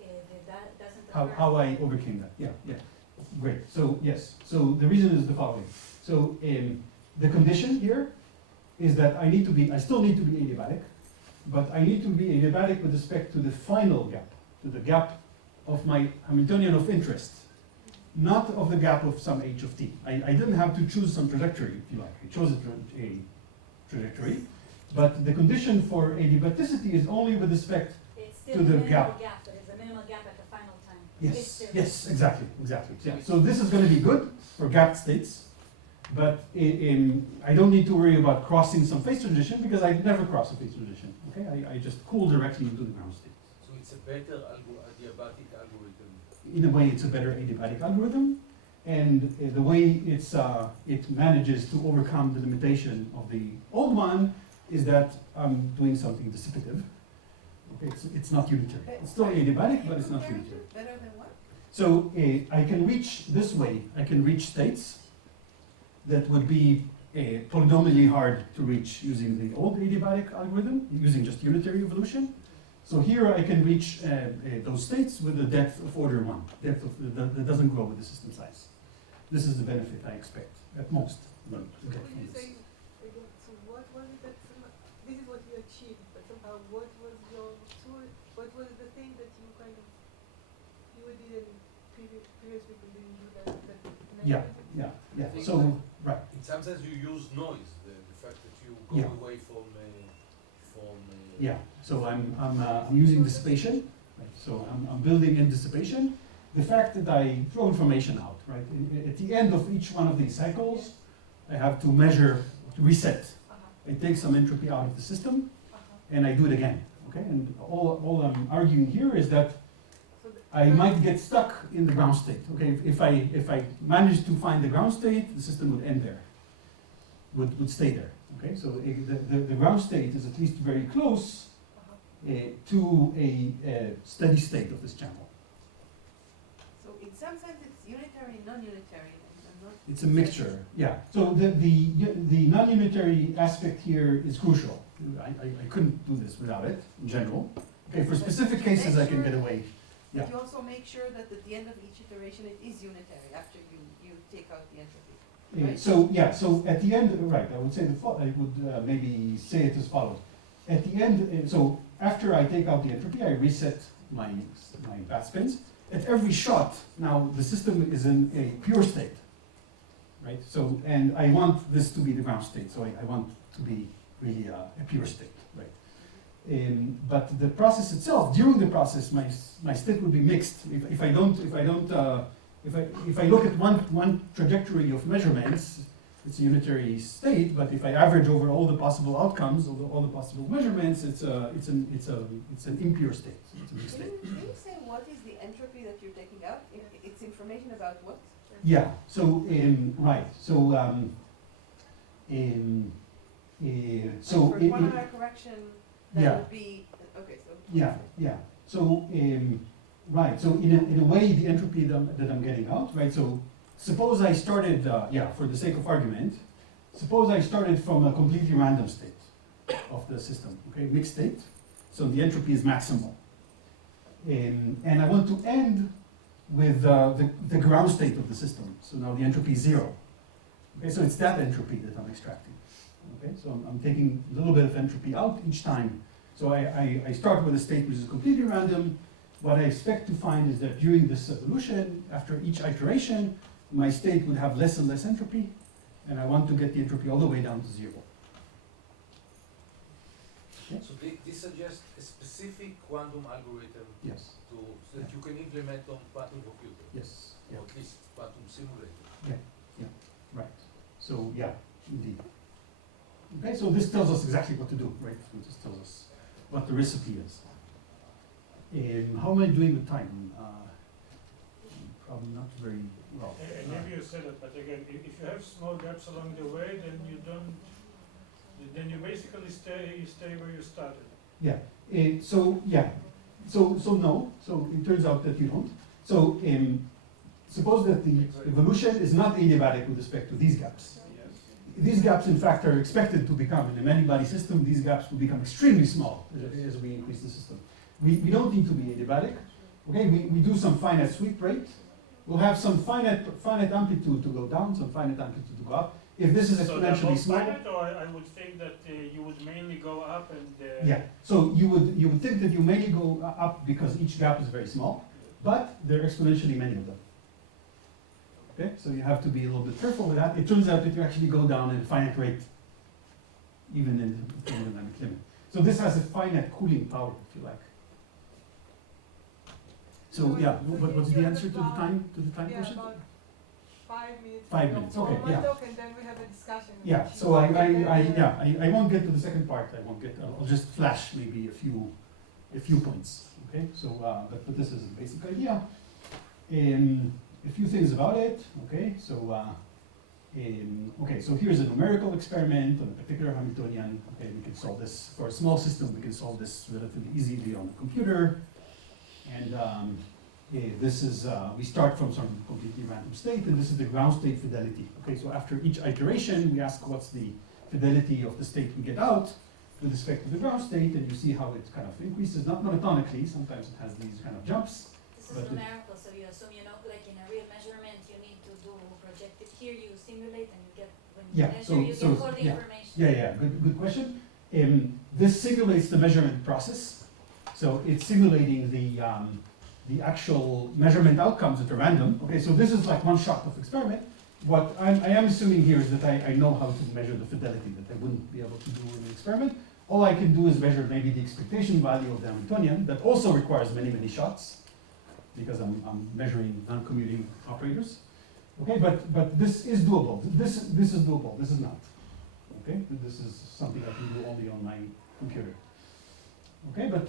that doesn't occur? How I overcame that. Yeah. Great. So yes. So the reason is the following. So the condition here is that I still need to be adiabatic, but I need to be adiabatic with respect to the final gap, to the gap of my Hamiltonian of interest, not of the gap of some h of t. I didn't have to choose some trajectory, if you like. I chose a trajectory, but the condition for adiabaticity is only with respect It's to still the a minimal gap. gap, but it's a minimal gap at the final time. It's Yes, still- yes, exactly. Yeah. So this is going to be good for gapped states, but I don't need to worry about crossing some phase transition because I never cross a phase transition. Okay, I just cool directly into the ground state. So it's a better adiabatic algorithm. In a way, it's a better adiabatic algorithm, and the way it manages to overcome the limitation of the old one is that I'm doing something dissipative. Okay, it's not unitary. It's still adiabatic, but it's not unitary. Better than what? So I can reach this way. I can reach states that would be polynomially hard to reach using the old adiabatic algorithm, using just unitary evolution. So here I can reach those states with a depth of order 1, that doesn't grow with the system size. This is the benefit I expect, at most. When you say, again, so what was it that, this is what you achieved, but somehow what was your tool, what was the thing that you kind of, you didn't, previous people didn't do that Yeah. So, right. In some sense, you use noise, the fact that you go Yeah. away from Yeah, so I'm using dissipation, right? So I'm building in dissipation. The fact that I throw information out, right? At the end of each one of these cycles, I have to measure, to reset. I take some entropy out of the system, and I do it again, okay? And all I'm arguing here is that I might get stuck in the ground state, okay? If I manage to find the ground state, the system would end there, would stay there. Okay, so the ground state is at least very close to a steady state of this channel. So in some sense, it's unitary, non-unitary, and not. It's a mixture, yeah. So the non-unitary aspect here is crucial. I couldn't do this without it, in general. Okay, for specific cases I can get away. Yeah. But you also make sure that at the end of each iteration, it is unitary after you take out the entropy. Right? So at the end, right, I would say I would maybe say it as follows. At the end, so after I take out the entropy, I reset my bath spins. At every shot, now the system is in a pure state, right? So, and I want this to be the ground state, so I want to be really a pure state, right? But the process itself, during the process, my state will be mixed. If I look at one trajectory of measurements, it's a unitary state. But if I average over all the possible outcomes, all the possible measurements, it's an impure state. It's a mixed state. Can you say what is the entropy that you're taking out? It's information about what? Yeah. So right. So so for one hour correction, that yeah. would be okay. So Yeah. So right. So in a way, the entropy that I'm getting out, right? So suppose I started, for the sake of argument, suppose I started from a completely random state of the system, okay, mixed state. So the entropy is maximal, and I want to end with the ground state of the system. So now the entropy is 0. Okay, so it's that entropy that I'm extracting. Okay, so I'm taking a little bit of entropy out each time. So I start with a state which is completely random. What I expect to find is that during this evolution, after each iteration, my state would have less and less entropy, and I want to get the entropy all the way down to 0. Okay? So this suggests a specific quantum algorithm Yes. so that you can implement on quantum computer, Yes. Yeah. or at least quantum simulator. Right. So yeah, indeed. Okay, so this tells us exactly what to do, right? It just tells us what the recipe is. How am I doing with time? Probably not very well. And maybe you said it, but again, if you have small gaps along the way, then you don't, then you basically stay where you started. Yeah. So no. So it turns out that you don't. So suppose that the evolution is not adiabatic with respect to these gaps. Yes. These gaps, in fact, are expected to become, in a many-body system, these gaps will become extremely small as we increase the system. We don't need to be adiabatic. Okay, we do some finite sweep rate. We'll have some finite amplitude to go down, some finite amplitude to go up. If this is So they're exponentially both small, finite, or I would think that you would mainly go up and. yeah. So you would think that you mainly go up because each gap is very small, but there are exponentially many of them. Okay, so you have to be a little bit careful with that. It turns out that you actually go down in a finite rate, even in the thermodynamic limit. So this has a finite cooling power, if you like. So yeah, what's the answer to the time question? About 5 minutes. 5 minutes, okay, One yeah. talk and then we have a discussion. Yeah, so I won't get to the second part. I'll just flash maybe a few points. Okay, so but this is the basic idea. A few things about it. Okay, so so here's a numerical experiment on a particular Hamiltonian. Okay, we can solve this for a small system. We can solve this relatively easily on the computer. And this is, we start from some completely random state, and this is the ground state fidelity. Okay, so after each iteration, we ask what's the fidelity of the state we get out with respect to the ground state, and you see how it kind of increases, not monotonically, sometimes it has these kind of jumps. This But is numerical, so you assume, like in a real measurement, you need to do projected. Here you simulate and you get, when you measure, you get all the information. Yeah, good question. This simulates the measurement process. So it's simulating the actual measurement outcomes that are random. Okay, so this is like one shot of experiment. What I am assuming here is that I know how to measure the fidelity that I wouldn't be able to do in an experiment. All I can do is measure maybe the expectation value of the Hamiltonian. That also requires many shots because I'm measuring non-commuting operators. Okay, but this is doable. This is doable. This is not. Okay, this is something I can do only on my computer. Okay, but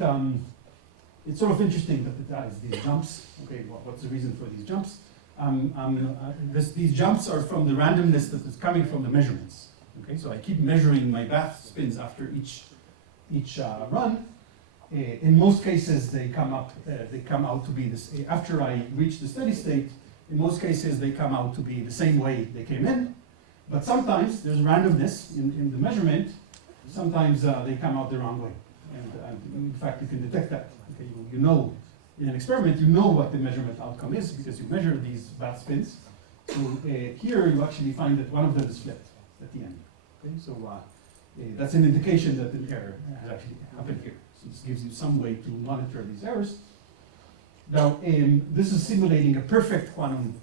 it's sort of interesting that it has these jumps. Okay, what's the reason for these jumps? These jumps are from the randomness that is coming from the measurements. Okay, so I keep measuring my bath spins after each run. In most cases, they come out to be this. After I reach the steady state, in most cases they come out to be the same way they came in. But sometimes there's randomness in the measurement. Sometimes they come out the wrong way. And in fact, you can detect that. Okay, you know, in an experiment, you know what the measurement outcome is because you measure these bath spins. So here you actually find that one of them is flipped at the end. Okay, so that's an indication that an error has actually happened here. So this gives you some way to monitor these errors. Now, this is simulating a perfect quantum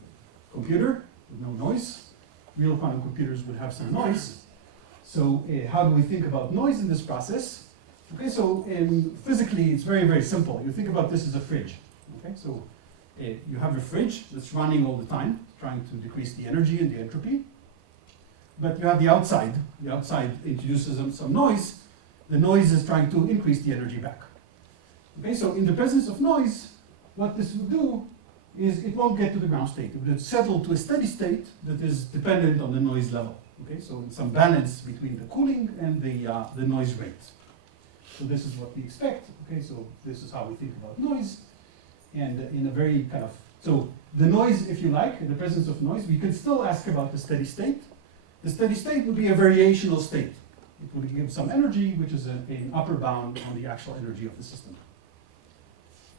computer with no noise. Real quantum computers would have some noise. So how do we think about noise in this process? Okay, so physically it's very, very simple. You think about this as a fridge. Okay, so you have a fridge that's running all the time, trying to decrease the energy and the entropy. But you have the outside. The outside introduces some noise. The noise is trying to increase the energy back. Okay, so in the presence of noise, what this will do is it won't get to the ground state. It will settle to a steady state that is dependent on the noise level. Okay, so some balance between the cooling and the noise rate. So this is what we expect. Okay, so this is how we think about noise. And in a very kind of, so the noise, if you like, in the presence of noise, we can still ask about the steady state. The steady state will be a variational state. It will give some energy, which is an upper bound on the actual energy of the system.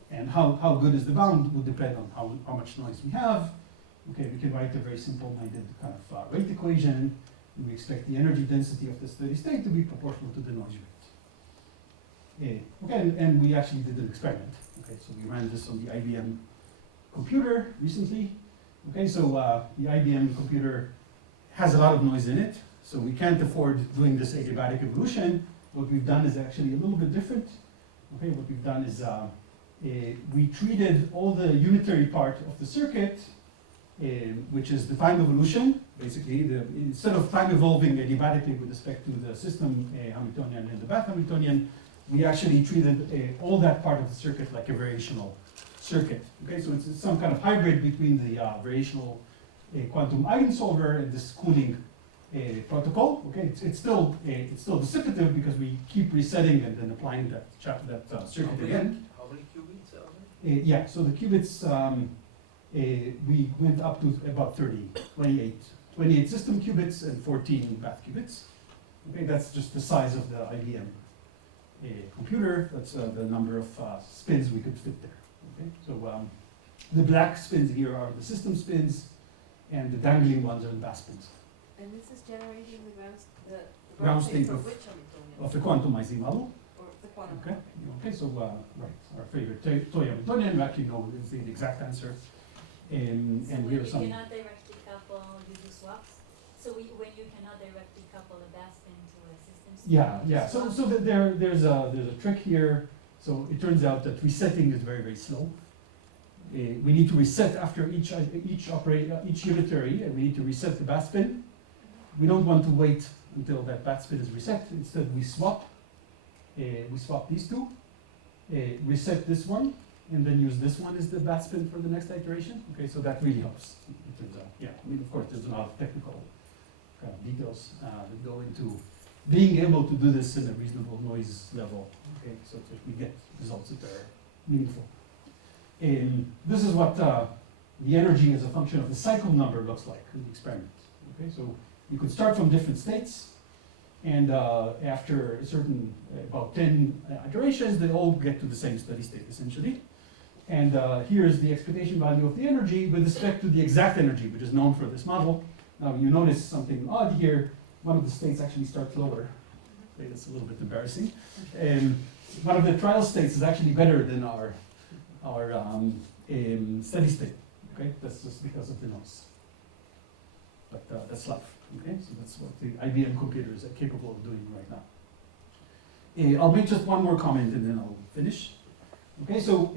And how good is the bound would depend on how much noise we have. Okay, we can write a very simple-minded kind of rate equation. And we expect the energy density of the steady state to be proportional to the noise rate. Okay, and we actually did an experiment. Okay, so we ran this on the IBM computer recently. Okay, so the IBM computer has a lot of noise in it, so we can't afford doing this adiabatic evolution. What we've done is actually a little bit different. Okay, what we've done is we treated all the unitary part of the circuit, which is the time evolution. Basically, instead of time evolving adiabatically with respect to the system Hamiltonian and the Bath Hamiltonian, we actually treated all that part of the circuit like a variational circuit. Okay, so it's some kind of hybrid between the variational quantum eigensolver and this cooling protocol. Okay, it's still dissipative because we keep resetting and then applying that circuit again. How many qubits are there? Yeah, so the qubits we went up to about 28 system qubits and 14 Bath qubits. Okay, that's just the size of the IBM computer. That's the number of spins we could fit there. Okay, so the black spins here are the system spins, and the dangling ones are the Bath spins. And this is generating the Ground state for of- which Hamiltonian? Of the quantum IZ model. Or the quantum. Okay, okay, so right, our favorite toy Hamiltonian, we actually know is the exact answer. And So when here you are some. cannot directly couple, you do swaps. So when you cannot directly couple a Bath spin to a system spin, Yeah, you yeah. swap. So there's a trick here. So it turns out that resetting is very, very slow. We need to reset after each unitary, and we need to reset the Bath spin. We don't want to wait until that Bath spin is reset. Instead, we swap. We swap these two, reset this one, and then use this one as the Bath spin for the next iteration. Okay, so that really helps. It turns out. Yeah, I mean, of course, there's a lot of technical kind of details that go into being able to do this in a reasonable noise level. Okay, so that we get results that are meaningful. This is what the energy as a function of the cycle number looks like in the experiment. Okay, so you could start from different states, and after a certain, about 10 iterations, they all get to the same steady state, essentially. And here is the expectation value of the energy with respect to the exact energy, which is known for this model. Now, you notice something odd here. One of the states actually starts lower. Okay, that's a little bit embarrassing. One of the trial states is actually better than our steady state. Okay, that's just because of the noise. But that's life. Okay, so that's what the IBM computers are capable of doing right now. I'll make just one more comment and then I'll finish. Okay, so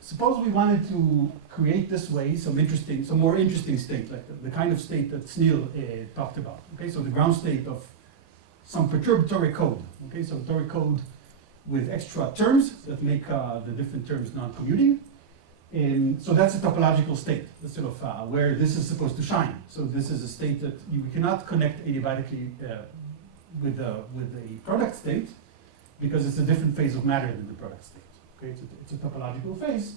suppose we wanted to create this way some more interesting state, like the kind of state that Snell talked about. Okay, so the ground state of some perturbatory code. Okay, so perturbatory code with extra terms that make the different terms non-commuting. So that's a topological state. That's sort of where this is supposed to shine. So this is a state that we cannot connect adiabatically with a product state because it's a different phase of matter than the product state. Okay, it's a topological phase.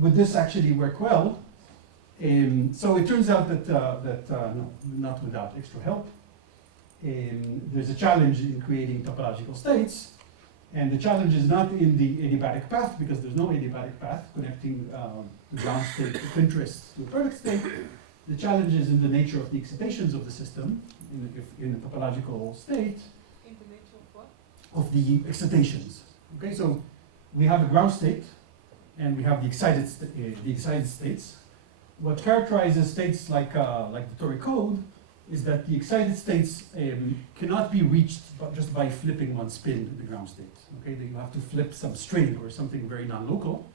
Would this actually work well? So it turns out that no, not without extra help. There's a challenge in creating topological states, and the challenge is not in the adiabatic path, because there's no adiabatic path connecting the ground state of interest to a product state. The challenge is in the nature of the excitations of the system in a topological state. In the nature of what? of the excitations. Okay, so we have a ground state, and we have the excited states. What characterizes states like the toric code is that the excited states cannot be reached just by flipping one spin to the ground state. Okay, you have to flip some string or something very non-local.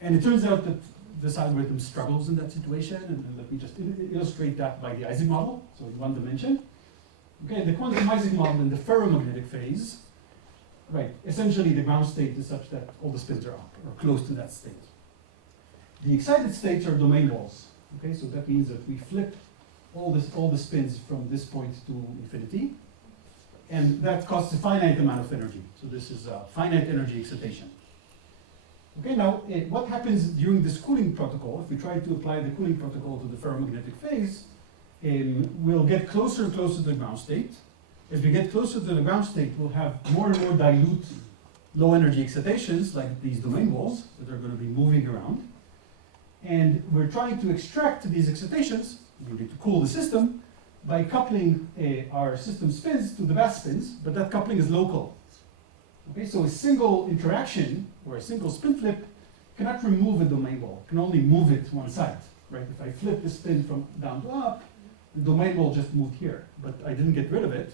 And it turns out that this algorithm struggles in that situation, and let me just illustrate that by the Ising model, so in one dimension. Okay, the quantum Ising model in the ferromagnetic phase, right, essentially the ground state is such that all the spins are up, or close to that state. The excited states are domain walls. Okay, so that means that we flip all the spins from this point to infinity, and that costs a finite amount of energy. So this is a finite energy excitation. Okay, now what happens during this cooling protocol, if we try to apply the cooling protocol to the ferromagnetic phase, we'll get closer and closer to the ground state. As we get closer to the ground state, we'll have more and more dilute low energy excitations, like these domain walls, that are going to be moving around. And we're trying to extract these excitations, we need to cool the system, by coupling our system spins to the bath spins, but that coupling is local. Okay, so a single interaction, or a single spin flip, cannot remove a domain wall, can only move it one side, right? If I flip the spin from down to up, the domain wall just moved here, but I didn't get rid of it.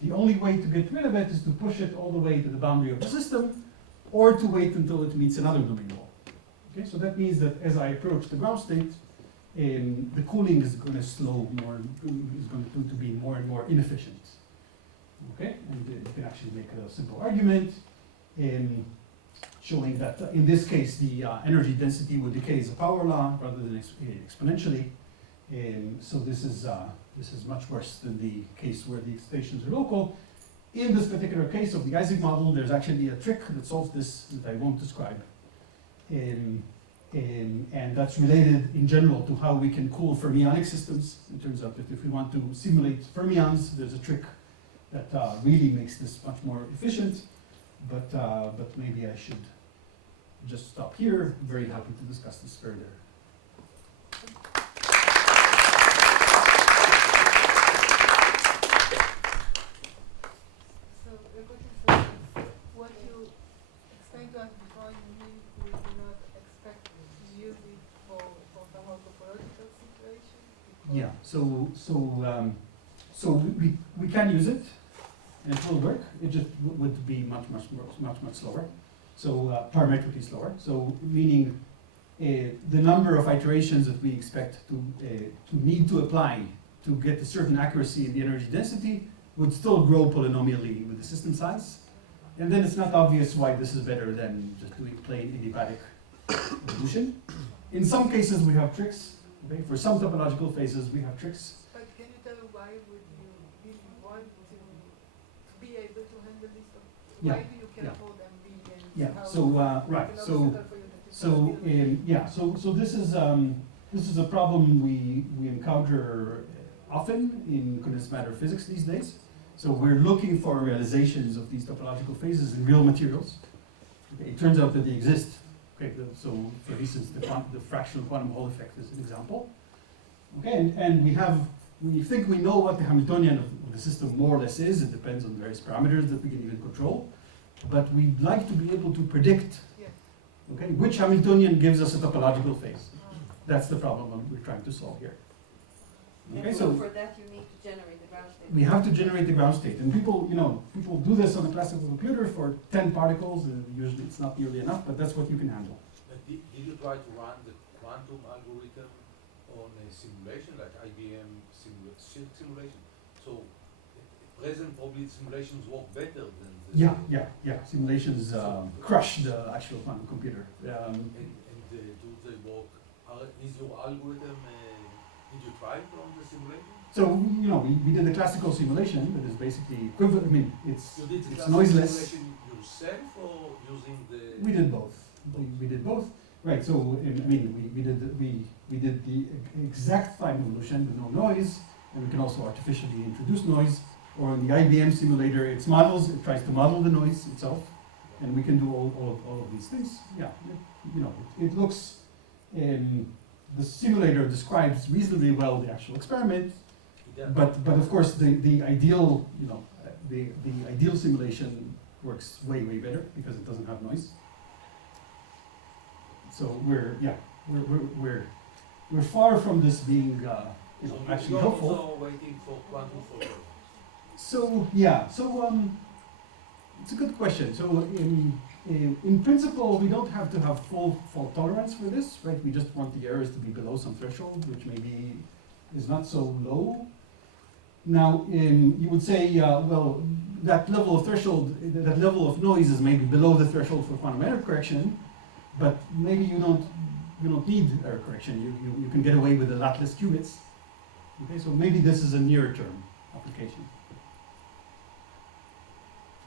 The only way to get rid of it is to push it all the way to the boundary of the system, or to wait until it meets another domain wall. Okay, so that means that as I approach the ground state, the cooling is going to slow more, is going to be more and more inefficient. Okay, and you can actually make a simple argument showing that in this case the energy density would decay as a power law rather than exponentially. So this is much worse than the case where the excitations are local. In this particular case of the Ising model, there's actually a trick that solves this that I won't describe. And that's related in general to how we can cool fermionic systems. It turns out that if we want to simulate fermions, there's a trick that really makes this much more efficient. But maybe I should just stop here. I'm very happy to discuss this further. So the question is, what you explained to us before, you mean we do not expect to use it for somehow topological situations? Yeah. So we can use it, and it will work. It just would be much slower. So parametrically slower. So meaning the number of iterations that we expect to need to apply to get a certain accuracy in the energy density would still grow polynomially with the system size. And then it's not obvious why this is better than just doing plain adiabatic evolution. In some cases we have tricks. Okay? For some topological phases we have tricks. But can you tell why would you really want to be able to handle this? Yeah, Why do you care yeah. for them being? Yeah. How So right. it's an So obstacle for you that you can't deal with? So this is a problem we encounter often in condensed matter physics these days. So we're looking for realizations of these topological phases in real materials. Okay, it turns out that they exist. Okay, so for instance, the fractional quantum Hall effect is an example. Okay, and we think we know what the Hamiltonian of the system more or less is. It depends on various parameters that we can even control. But we'd like to be able to predict, Yes. okay, which Hamiltonian gives us a topological phase. That's the problem we're trying to solve here. Okay, And so for that you need to generate the ground state. we have to generate the ground state, and people do this on a classical computer for 10 particles. Usually it's not nearly enough, but that's what you can handle. But did you try to run the quantum algorithm on a simulation, like IBM simulation? So at present, probably simulations work better than the... Yeah. Simulations crush the actual quantum computer. And do they work? Is your algorithm, did you try it on the simulation? So we did the classical simulation that is basically equivalent. I mean, You did the it's classical noiseless. simulation yourself or using the... We did both. We did both. Right. So we did the exact time evolution with no noise, and we can also artificially introduce noise. Or in the IBM simulator, it tries to model the noise itself, and we can do all of these things. Yeah. It looks. The simulator describes reasonably well the actual experiment, but of course the ideal the ideal simulation works way, way better because it doesn't have noise. So we're far from this being actually you're helpful. also waiting for quantum photon. So it's a good question. So in principle, we don't have to have full fault tolerance for this, right? We just want the errors to be below some threshold, which maybe is not so low. Now, you would say, well, that level of threshold, that level of noise is maybe below the threshold for quantum error correction, but maybe you don't need error correction. You can get away with a lot less qubits. Okay, so maybe this is a nearer term application.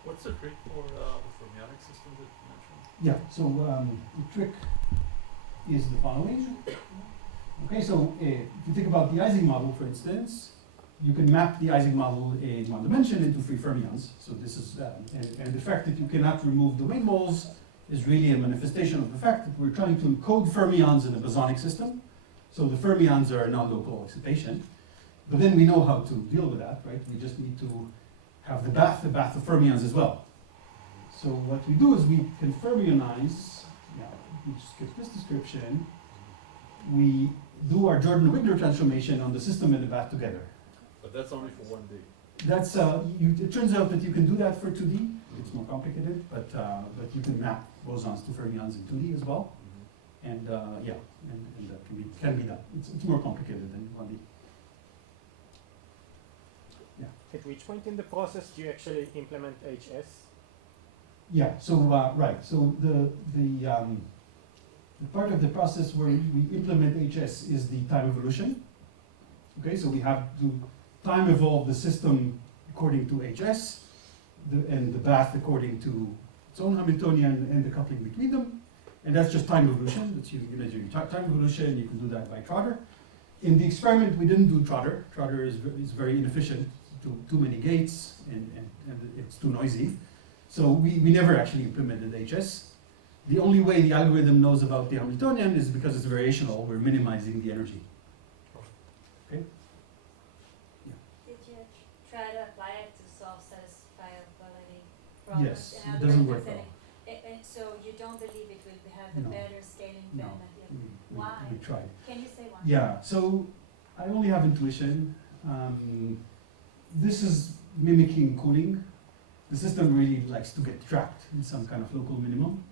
What's the trick for the fermionic system that you mentioned? Yeah, so the trick is the following. Okay, so if you think about the Ising model, for instance, you can map the Ising model in one dimension into free fermions. So this is, and the fact that you cannot remove domain walls is really a manifestation of the fact that we're trying to encode fermions in a bosonic system. So the fermions are a non-local excitation. But then we know how to deal with that, right? We just need to have the bath of fermions as well. So what we do is we can fermionize, we skip this description, we do our Jordan-Wigner transformation on the system and the bath together. But that's only for 1D. That's, it turns out that you can do that for 2D. It's more complicated, but you can map bosons to fermions in 2D as well. And and that can be done. It's more complicated than 1D. At which point in the process do you actually implement HS? Yeah, so right, so the part of the process where we implement HS is the time evolution. Okay, so we have to time evolve the system according to HS, and the bath according to its own Hamiltonian and the coupling between them. And that's just time evolution. That's you measure your time evolution. You can do that by Trotter. In the experiment, we didn't do Trotter. Trotter is very inefficient. Too many gates, and it's too noisy. So we never actually implemented HS. The only way the algorithm knows about the Hamiltonian is because it's variational. We're minimizing the energy. Okay? Did you try to apply it to solve satisfiability problems? Yes, in it doesn't algorithmic work setting? well. So you don't believe it will have a No. better scaling No. than the Why? We tried. Can you say why? Yeah, so I only have intuition. This is mimicking cooling. The system really likes to get trapped in some kind of local minimum.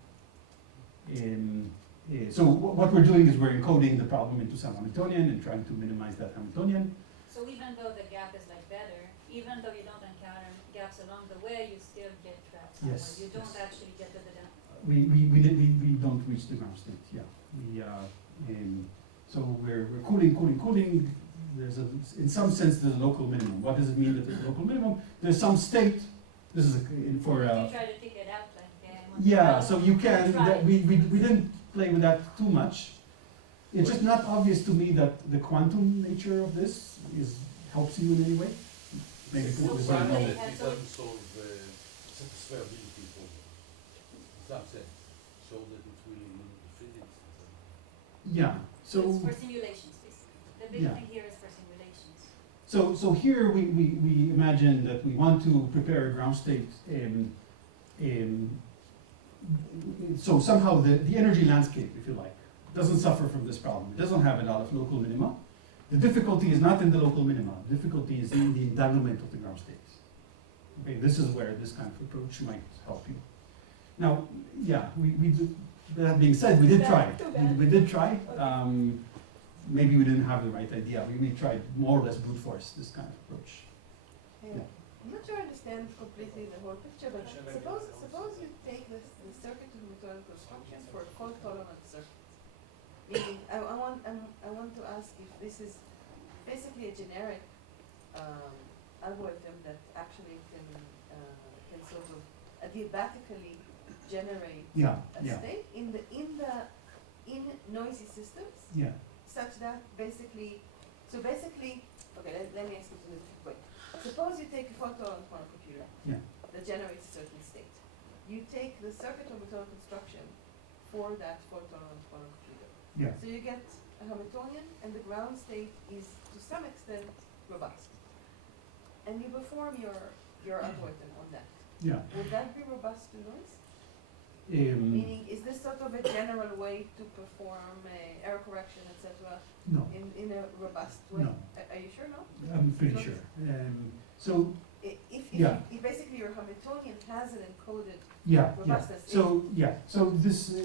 So what we're doing is we're encoding the problem into some Hamiltonian and trying to minimize that Hamiltonian. So even though the gap is like better, even though you don't encounter gaps along the way, you still get trapped somewhere. Yes, You don't yes. actually get to the down. We don't reach the ground state, yeah. So we're cooling. There's in some sense, there's a local minimum. What does it mean that there's a local minimum? There's some state. This is for. You try to take it out, like. Yeah, so you can. Try. We didn't play with that too much. It's just not obvious to me that the quantum nature of this helps you in any way. Maybe It's people not just don't know. that it doesn't solve satisfiability problem. In some sense, show that it's really in the physics. Yeah. It's So. for simulations, basically. The big Yeah. thing here is for simulations. So here we imagine that we want to prepare a ground state so somehow the energy landscape, if you like, doesn't suffer from this problem. It doesn't have a lot of local minima. The difficulty is not in the local minima. The difficulty is in the entanglement of the ground states. Okay, this is where this kind of approach might help you. Now, yeah, that being said, we did try. We did try. Maybe we didn't have the right idea. We tried more or less brute force this kind of approach. Yeah. I'm not sure I understand completely the whole picture, but suppose you take the circuit of Hamiltonian constructions for fault tolerant circuits. Meaning, I want to ask if this is basically a generic algorithm that actually can sort of adiabatically generate a state in noisy systems. Yeah. Such that basically, okay, let me ask it in a different way. Suppose you take a fault-tolerant quantum computer that generates a certain state. You take the circuit Hamiltonian construction for that fault-tolerant quantum computer. Yeah. So you get a Hamiltonian, and the ground state is to some extent robust. And you perform your your algorithm on that, Yeah. would that be robust to noise? Um, Meaning, is this sort of a general way to perform error correction, etc., no, in a robust way? no, Are you sure? No. I'm pretty Not- sure. So, Yeah. If basically your Hamiltonian has an encoded yeah, robustness. So, so this, I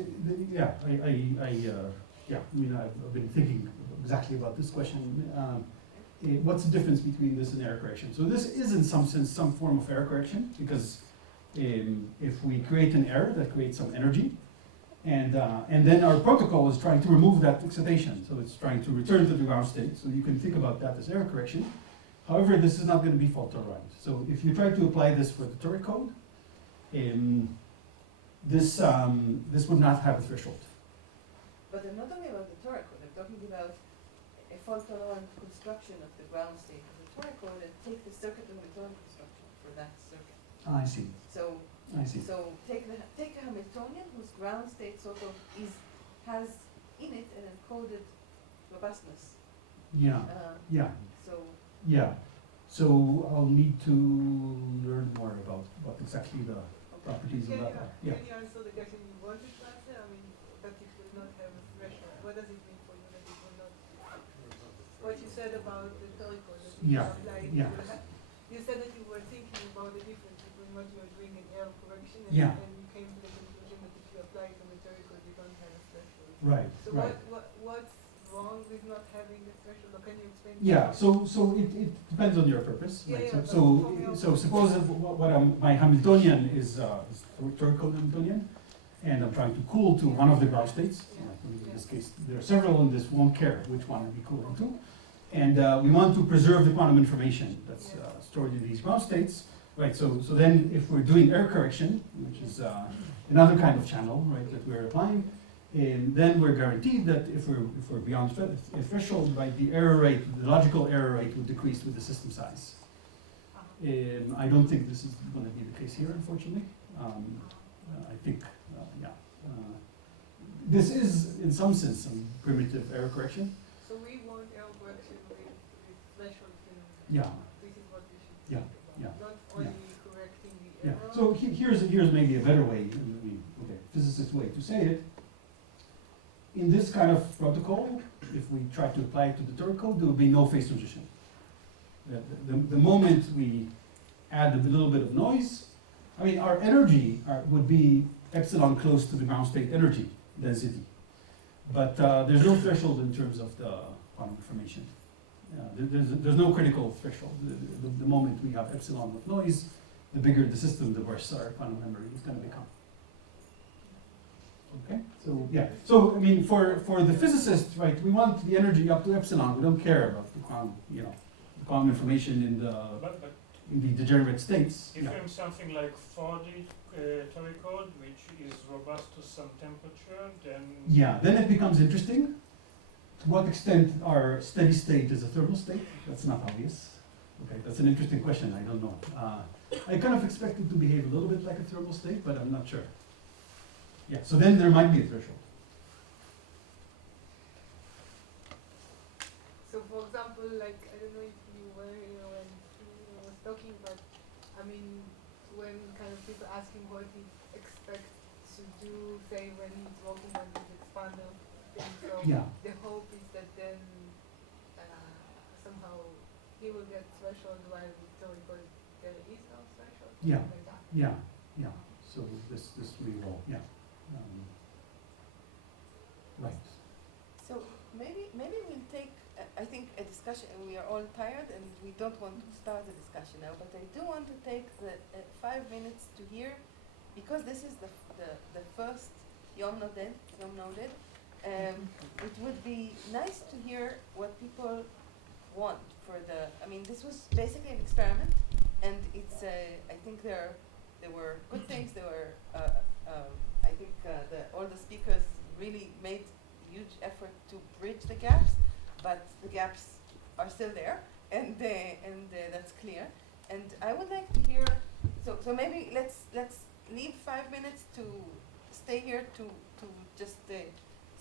mean, I've been thinking exactly about this question. What's the difference between this and error correction? So this is in some sense some form of error correction, because if we create an error that creates some energy, and then our protocol is trying to remove that excitation, so it's trying to return to the ground state, so you can think about that as error correction. However, this is not going to be fault tolerant. So if you try to apply this for the Turing code, this would not have a threshold. But I'm not talking about the Torah code, I'm talking about a fault tolerant construction of the ground state of the Torah code and take the circuit Hamiltonian construction for that circuit. I see. So, I see. so take a Hamiltonian whose ground state sort of has in it an encoded robustness. Yeah. Yeah. So Yeah. So I'll need to learn more about what exactly the properties of that are. Yeah. Can you answer the question you wanted to answer? I mean, that it will not have a threshold. What does it mean for you that it will not? What you said about the Torah code, that you Yeah, apply it, yeah. You said that you were thinking about the difference between what you are doing in error correction and, Yeah. and you came to the conclusion that if you apply it on the Torah code, you don't have a threshold. Right. So Right. what's wrong with not having a threshold? Or can you explain? Yeah, so it depends on your purpose, Yeah, right? yeah, So suppose that my Hamiltonian is Turing code Hamiltonian, and I'm trying to cool to one of the ground states. Yeah. Like in this case, there are several, and this won't care which one we cool into. And we want to preserve the quantum information that's stored in these ground states, right? So then if we're doing error correction, which is another kind of channel, right, that we're applying, then we're guaranteed that if we're beyond a threshold, right, the error rate, the logical error rate will decrease with the system size. I don't think this is going to be the case here, unfortunately. I think, this is in some sense some primitive error correction. So we want error correction with threshold phenomenon. Yeah. This is what we should Yeah, think about. yeah, Not only correcting the Yeah. error. So here's maybe a better way, physicist way to say it. In this kind of protocol, if we try to apply it to the Turing code, there will be no phase transition. The moment we add a little bit of noise, I mean, our energy would be epsilon close to the ground state energy density. But there's no threshold in terms of the quantum information. There's no critical threshold. The moment we have epsilon with noise, the bigger the system, the worse our quantum memory is going to become. Okay, so yeah, so I mean, for the physicist, right, we want the energy up to epsilon. We don't care about the quantum, the quantum information in the degenerate states. If you have something like 4D Turing code, which is robust to some temperature, then Yeah, then it becomes interesting. To what extent our steady state is a thermal state? That's not obvious. Okay, that's an interesting question. I don't know. I kind of expect it to behave a little bit like a thermal state, but I'm not sure. Yeah, so then there might be a threshold. So for example, like, I don't know if you were here when he was talking, but I mean, when kind of people ask him what he expects to do, say when he's working on his expander thing, so Yeah. the hope is that then somehow he will get threshold while with Turing code there is no threshold. Yeah. Like that. Yeah. So this we will, right. So maybe we'll take, I think, a discussion, and we are all tired and we don't want to start the discussion now, but I do want to take the 5 minutes to hear, because this is the first Yom Noded, it would be nice to hear what people want for I mean, this was basically an experiment, and it's, I think there were good things, there were, I think all the speakers really made huge effort to bridge the gaps, but the gaps are still there, and that's clear. And I would like to hear, so maybe let's leave 5 minutes to stay here to just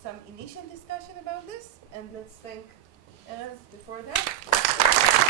some initial discussion about this, and let's thank Erez before that.